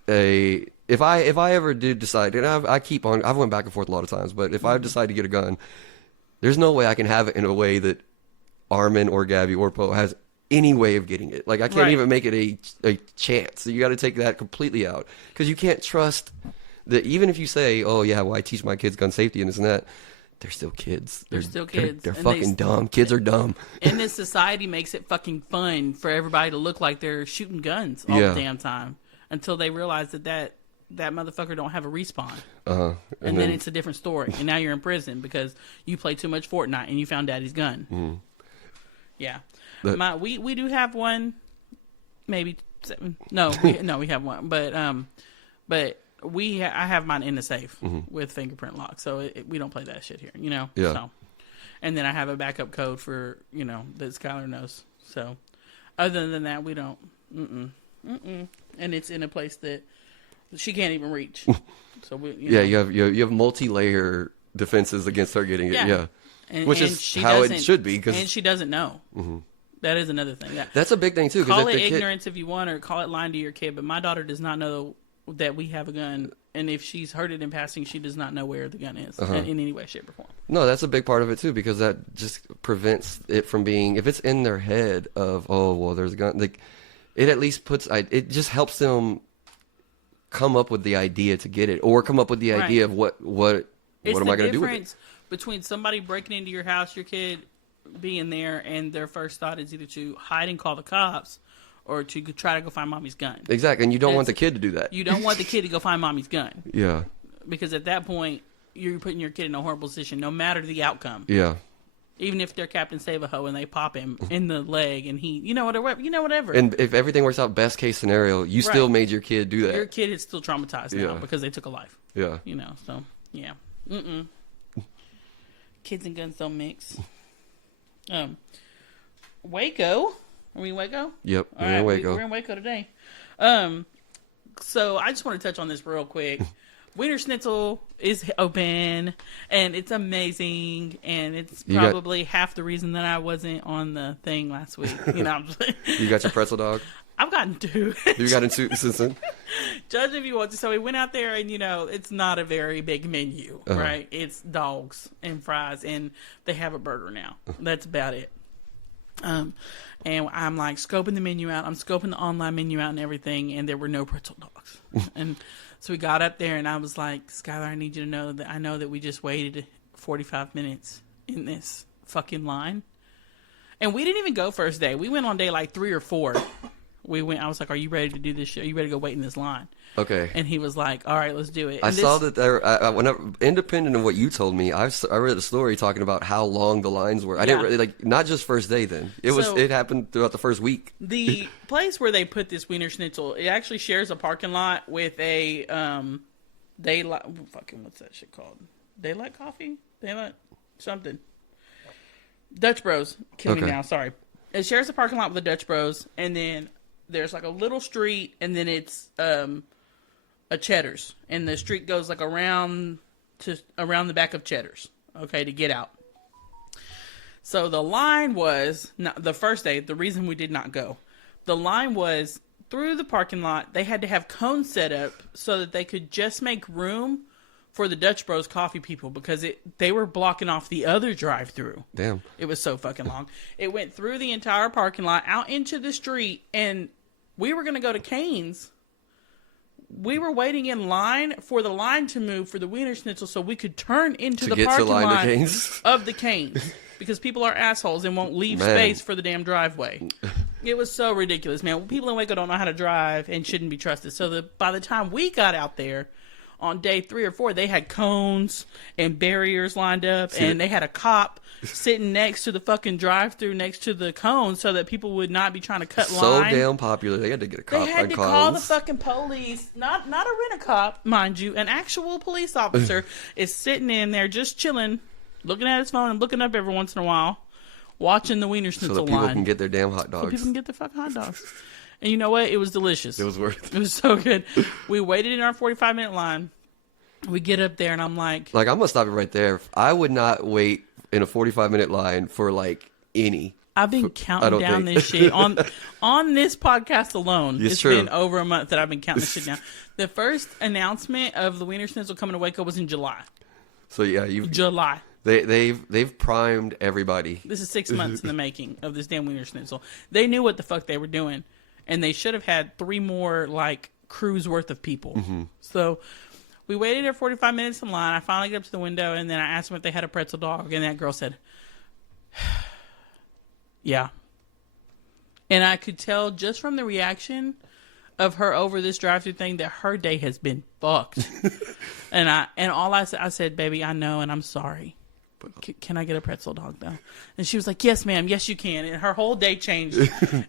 if I ever did decide, and I've went back and forth a lot of times, but if I decide to get a gun, there's no way I can have it in a way that Armin or Gabby or Poe has any way of getting it. Like, I can't even make it a chance. So you got to take that completely out because you can't trust that. Even if you say, oh yeah, well, I teach my kids gun safety and this and that, they're still kids. They're still kids. They're fucking dumb. Kids are dumb. And this society makes it fucking fun for everybody to look like they're shooting guns all the damn time until they realize that motherfucker don't have a respawn. And then it's a different story. And now you're in prison because you play too much Fortnite and you found daddy's gun. Yeah. We do have one, maybe 7. No, we have one. But I have mine in the safe with fingerprint lock, so we don't play that shit here, Yeah. So, and then I have a backup code for that Skylar knows. So, other than that, we don't. And it's in a place that she can't even reach. So you have multi-layer defenses against her getting it. Yeah. Which is how it should be. And she doesn't know. That is another thing. Yeah. That's a big thing too. Call it ignorance if you want, or call it lying to your kid. But my daughter does not know that we have a gun, and if she's heard it in passing, she does not know where the gun is in any way, shape, or form. No, that's a big part of it too, because that just prevents it from being, if it's in their head of, oh well, there's a gun, like it at least it just helps them come up with the idea to get it, or come up with the idea of what am I going to do with it? Between somebody breaking into your house, your kid being there, and their first thought is either to hide and call the cops, or to try to go find mommy's gun. Exactly, and you don't want the kid to do that. You don't want the kid to go find mommy's gun. Yeah. Because at that point, you're putting your kid in a horrible position, no matter the outcome. Yeah. Even if they're Captain Save-A-Ho and they pop him in the leg and he, whatever. And if everything works out, best case scenario, you still made your kid do that. Your kid is still traumatized now because they took a life. Yeah. So, yeah. Kids and guns don't mix. Waco. Are we in Waco? Yep, we're in Waco. We're in Waco today. So I just want to touch on this real quick. Wiener Schnitzel is open, and it's amazing, and it's probably half the reason that I wasn't on the thing last week. You got your pretzel dog? I've gotten 2. You gotten 2 since then? Judge if you want to. So we went out there, and, it's not a very big menu, right? It's dogs and fries, and they have a burger now. That's about it. And I'm like scoping the menu out. I'm scoping the online menu out and everything, and there were no pretzel dogs. And so we got up there, and I was like, Skylar, I need you to know that I know that we just waited 45 minutes in this fucking line. And we didn't even go first day. We went on day like 3 or 4. I was like, are you ready to do this shit? Are you ready to go wait in this line? Okay. And he was like, all right, let's do it. I saw that there, independent of what you told me, I read a story talking about how long the lines were. I didn't really, not just first day then. It happened throughout the first week. The place where they put this Wiener Schnitzel, it actually shares a parking lot with a, Daylight, what's that shit called? Daylight Coffee? Daylight something. Dutch Bros. Kill me now, sorry. It shares a parking lot with the Dutch Bros, and then there's like a little street, and then it's a Cheddar's, and the street goes like around the back of Cheddar's, okay, to get out. So the line was, not, the first day, the reason we did not go, the line was through the parking lot. They had to have cones set up so that they could just make room for the Dutch Bros coffee people because they were blocking off the other drive-through. Damn. It was so fucking long. It went through the entire parking lot, out into the street, and we were going to go to Cane's. We were waiting in line for the line to move for the Wiener Schnitzel so we could turn into the parking lot of the Cane's. Because people are assholes and won't leave space for the damn driveway. It was so ridiculous, man. People in Waco don't know how to drive and shouldn't be trusted. So by the time we got out there on day 3 or 4, they had cones and barriers lined up, and they had a cop sitting next to the fucking drive-through next to the cones so that people would not be trying to cut line. So damn popular. They had to get a cop. They had to call the fucking police. Not a rent-a-cop, mind you. An actual police officer is sitting in there just chilling, looking at his phone and looking up every once in a while, watching the Wiener Schnitzel line. So that people can get their damn hot dogs. So people can get their fucking hot dogs. And you know what? It was delicious. It was worth it. It was so good. We waited in our 45-minute line. We get up there, and I'm like... I'm going to stop it right there. I would not wait in a 45-minute line for, any. I've been counting down this shit. On this podcast alone, it's been over a month that I've been counting this shit down. The first announcement of the Wiener Schnitzel coming to Waco was in July. So, yeah, July. They've primed everybody. This is 6 months in the making of this damn Wiener Schnitzel. They knew what the fuck they were doing, and they should have had 3 more crews worth of people. Mm-hmm. So we waited there 45 minutes in line. I finally get up to the window, and then I asked them if they had a pretzel dog, and that girl said, "Yeah." And I could tell just from the reaction of her over this drive-thru thing that her day has been fucked. and all I said, "Baby, I know, and I'm sorry. Can I get a pretzel dog, though?" And she was like, "Yes, ma'am. Yes, you can." And her whole day changed.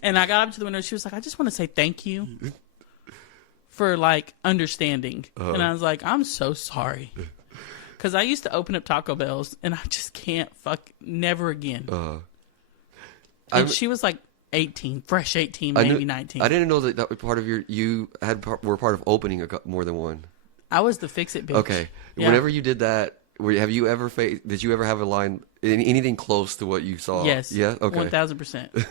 And I got up to the window. She was like, "I just want to say thank you for, understanding." And I was like, "I'm so sorry." Because I used to open up Taco Bells, and I just can't never again. And she was 18, fresh 18, maybe 19. I didn't know that was part of were part of opening more than one. I was the fix-it bitch. Okay. Yeah. Whenever you did that, did you ever have a line, anything close to what you saw? Yes. Yeah? Okay. 1,000%.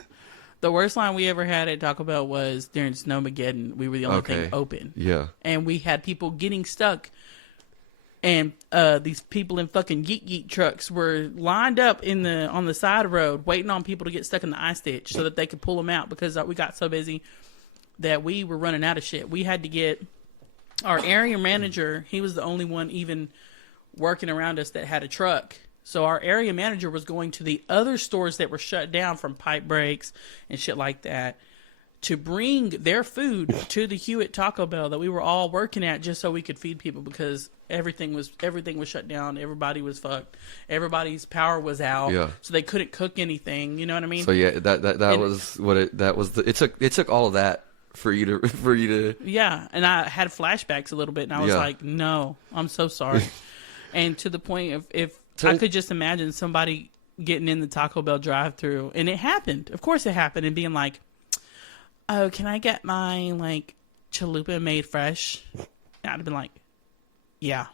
The worst line we ever had at Taco Bell was during Snowmageddon. We were the only thing open. Yeah. And we had people getting stuck. And these people in fucking Yeet trucks were lined up on the side road waiting on people to get stuck in the ice ditch so that they could pull them out because we got so busy that we were running out of shit. We had to get our area manager. He was the only one even working around us that had a truck. So our area manager was going to the other stores that were shut down from pipe breaks and shit like that to bring their food to the Hewitt Taco Bell that we were all working at just so we could feed people because everything was shut down. Everybody was fucked. Everybody's power was out. Yeah. So they couldn't cook anything. You know what I mean? So yeah, it took all of that for you to. Yeah, and I had flashbacks a little bit, and I was like, no, I'm so sorry. And to the point of if I could just imagine somebody getting in the Taco Bell drive-thru, and it happened. Of course, it happened, and being like, "Oh, can I get my chalupa made fresh?" And I'd have been like, "Yeah."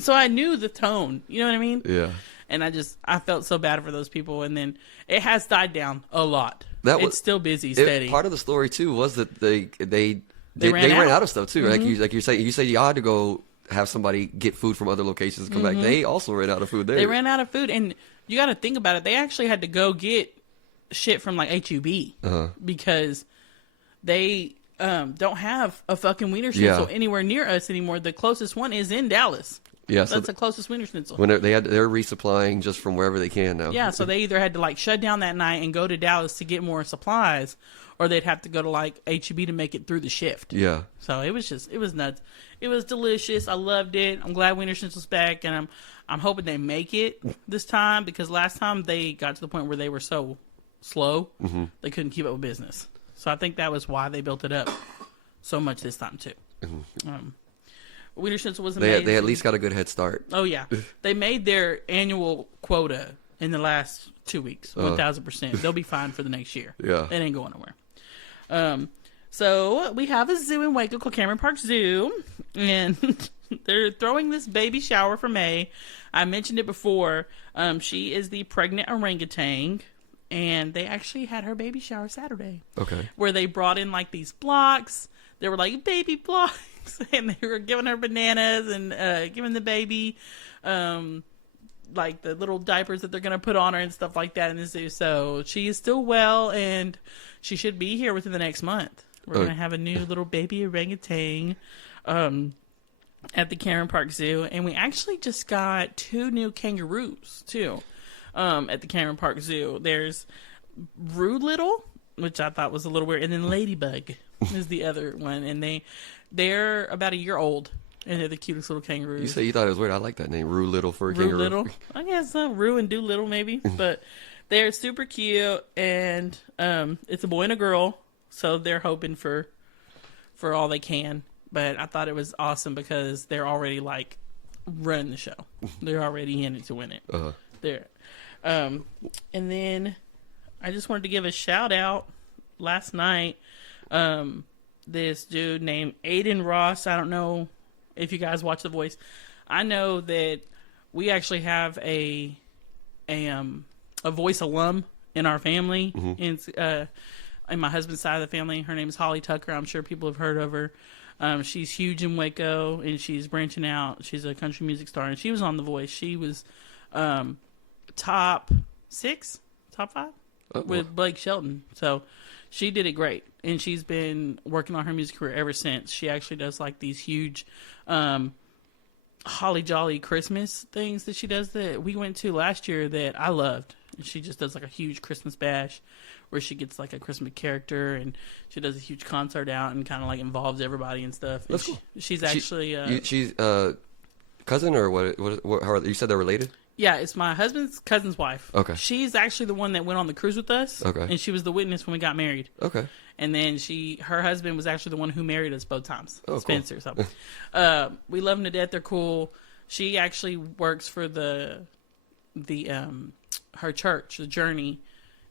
So I knew the tone. You know what I mean? Yeah. And I felt so bad for those people, and then it has died down a lot. It's still busy, steady. Part of the story too was that they ran out of stuff too. Mm-hmm. Like you said you had to go have somebody get food from other locations and come back. They also ran out of food there. They ran out of food, and you got to think about it. They actually had to go get shit from HUB because they don't have a fucking Wiener Schnitzel anywhere near us anymore. The closest one is in Dallas. Yeah, so that's the closest Wiener Schnitzel. When they're resupplying just from wherever they can now. Yeah, so they either had to shut down that night and go to Dallas to get more supplies, or they'd have to go to HEB to make it through the shift. Yeah. So it was nuts. It was delicious. I loved it. I'm glad Wiener Schnitzel's back, and I'm hoping they make it this time because last time they got to the point where they were so slow they couldn't keep up with business. So I think that was why they built it up so much this time too. Wiener Schnitzel was amazing. They at least got a good head start. Oh yeah, they made their annual quota in the last 2 weeks. 1,000%. They'll be fine for the next year. Yeah, it ain't going nowhere. So we have a zoo in Waco called Cameron Park Zoo, and they're throwing this baby shower for May. I mentioned it before. She is the pregnant orangutan, and they actually had her baby shower Saturday. Okay. Where they brought in like these blocks. They were like baby blocks, and they were giving her bananas and giving the baby like the little diapers that they're gonna put on her and stuff like that in the zoo. So she is still well, and she should be here within the next month. We're gonna have a new little baby orangutan at the Cameron Park Zoo, and we actually just got 2 new kangaroos too at the Cameron Park Zoo. There's Rue Little, which I thought was a little weird, and then Ladybug is the other one, and they're about a year old, and they're the cutest little kangaroos. You say you thought it was weird. I like that name, Rue Little for a kangaroo. Rue Little, I guess Rue and Doolittle maybe, but they're super cute, and it's a boy and a girl, so they're hoping for all they can. But I thought it was awesome because they're already like running the show. They're already in it to win it. Uh-huh. There, and then I just wanted to give a shout out. Last night, this dude named Aiden Ross. I don't know if you guys watch The Voice. I know that we actually have a Voice alum in our family. In my husband's side of the family. Her name is Holly Tucker. I'm sure people have heard of her. She's huge in Waco, and she's branching out. She's a country music star, and she was on The Voice. She was top 5 with Blake Shelton. So she did it great, and she's been working on her music career ever since. She actually does like these huge holly jolly Christmas things that she does that we went to last year that I loved. And she just does like a huge Christmas bash where she gets like a Christmas character, and she does a huge concert out and kind of like involves everybody and stuff. That's and cool. She's actually she's cousin or what? How you said they're related? Yeah, it's my husband's cousin's wife. Okay. She's actually the one that went on the cruise with us. Okay. And she was the witness when we got married. Okay. And then her husband was actually the one who married us both times. Oh, Spencer. cool. So, we love them to death. They're cool. She actually works for her church, The Journey,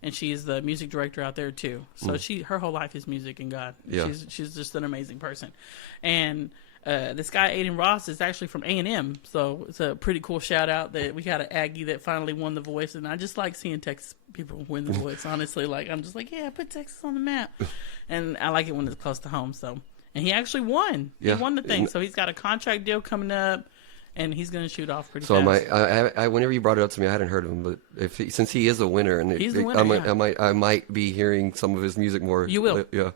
and she's the music director out there too. So her whole life is music and God. Yeah. She's just an amazing person. And this guy Aiden Ross is actually from A&M, so it's a pretty cool shout out that we got an Aggie that finally won The Voice, and I just like seeing Texas people win The Voice. Honestly, like I'm just like, yeah, put Texas on the map, and I like it when it's close to home. So, and he actually won. Yeah. He won the thing, so he's got a contract deal coming up, and he's going to shoot off pretty So fast. I whenever you brought it up to me, I hadn't heard of him, but since he is a winner, and He's the winner, I might be hearing some of his music more. You will. Yeah.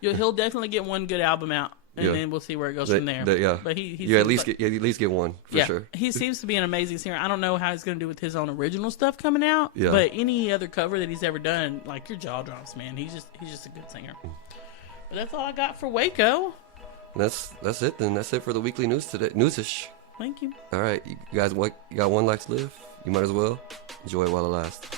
He'll definitely get one good album out. And then we'll see where it goes from there. Yeah, but you at least get one for sure. He seems to be an amazing singer. I don't know how he's going to do with his own original stuff coming out. Yeah. But any other cover that he's ever done, like your jaw drops, man. He's just a good singer. But that's all I got for Waco. That's it. Then that's it for the weekly news today. Newsish. Thank you. All right, you guys. You got one life to live. You might as well enjoy it while it lasts.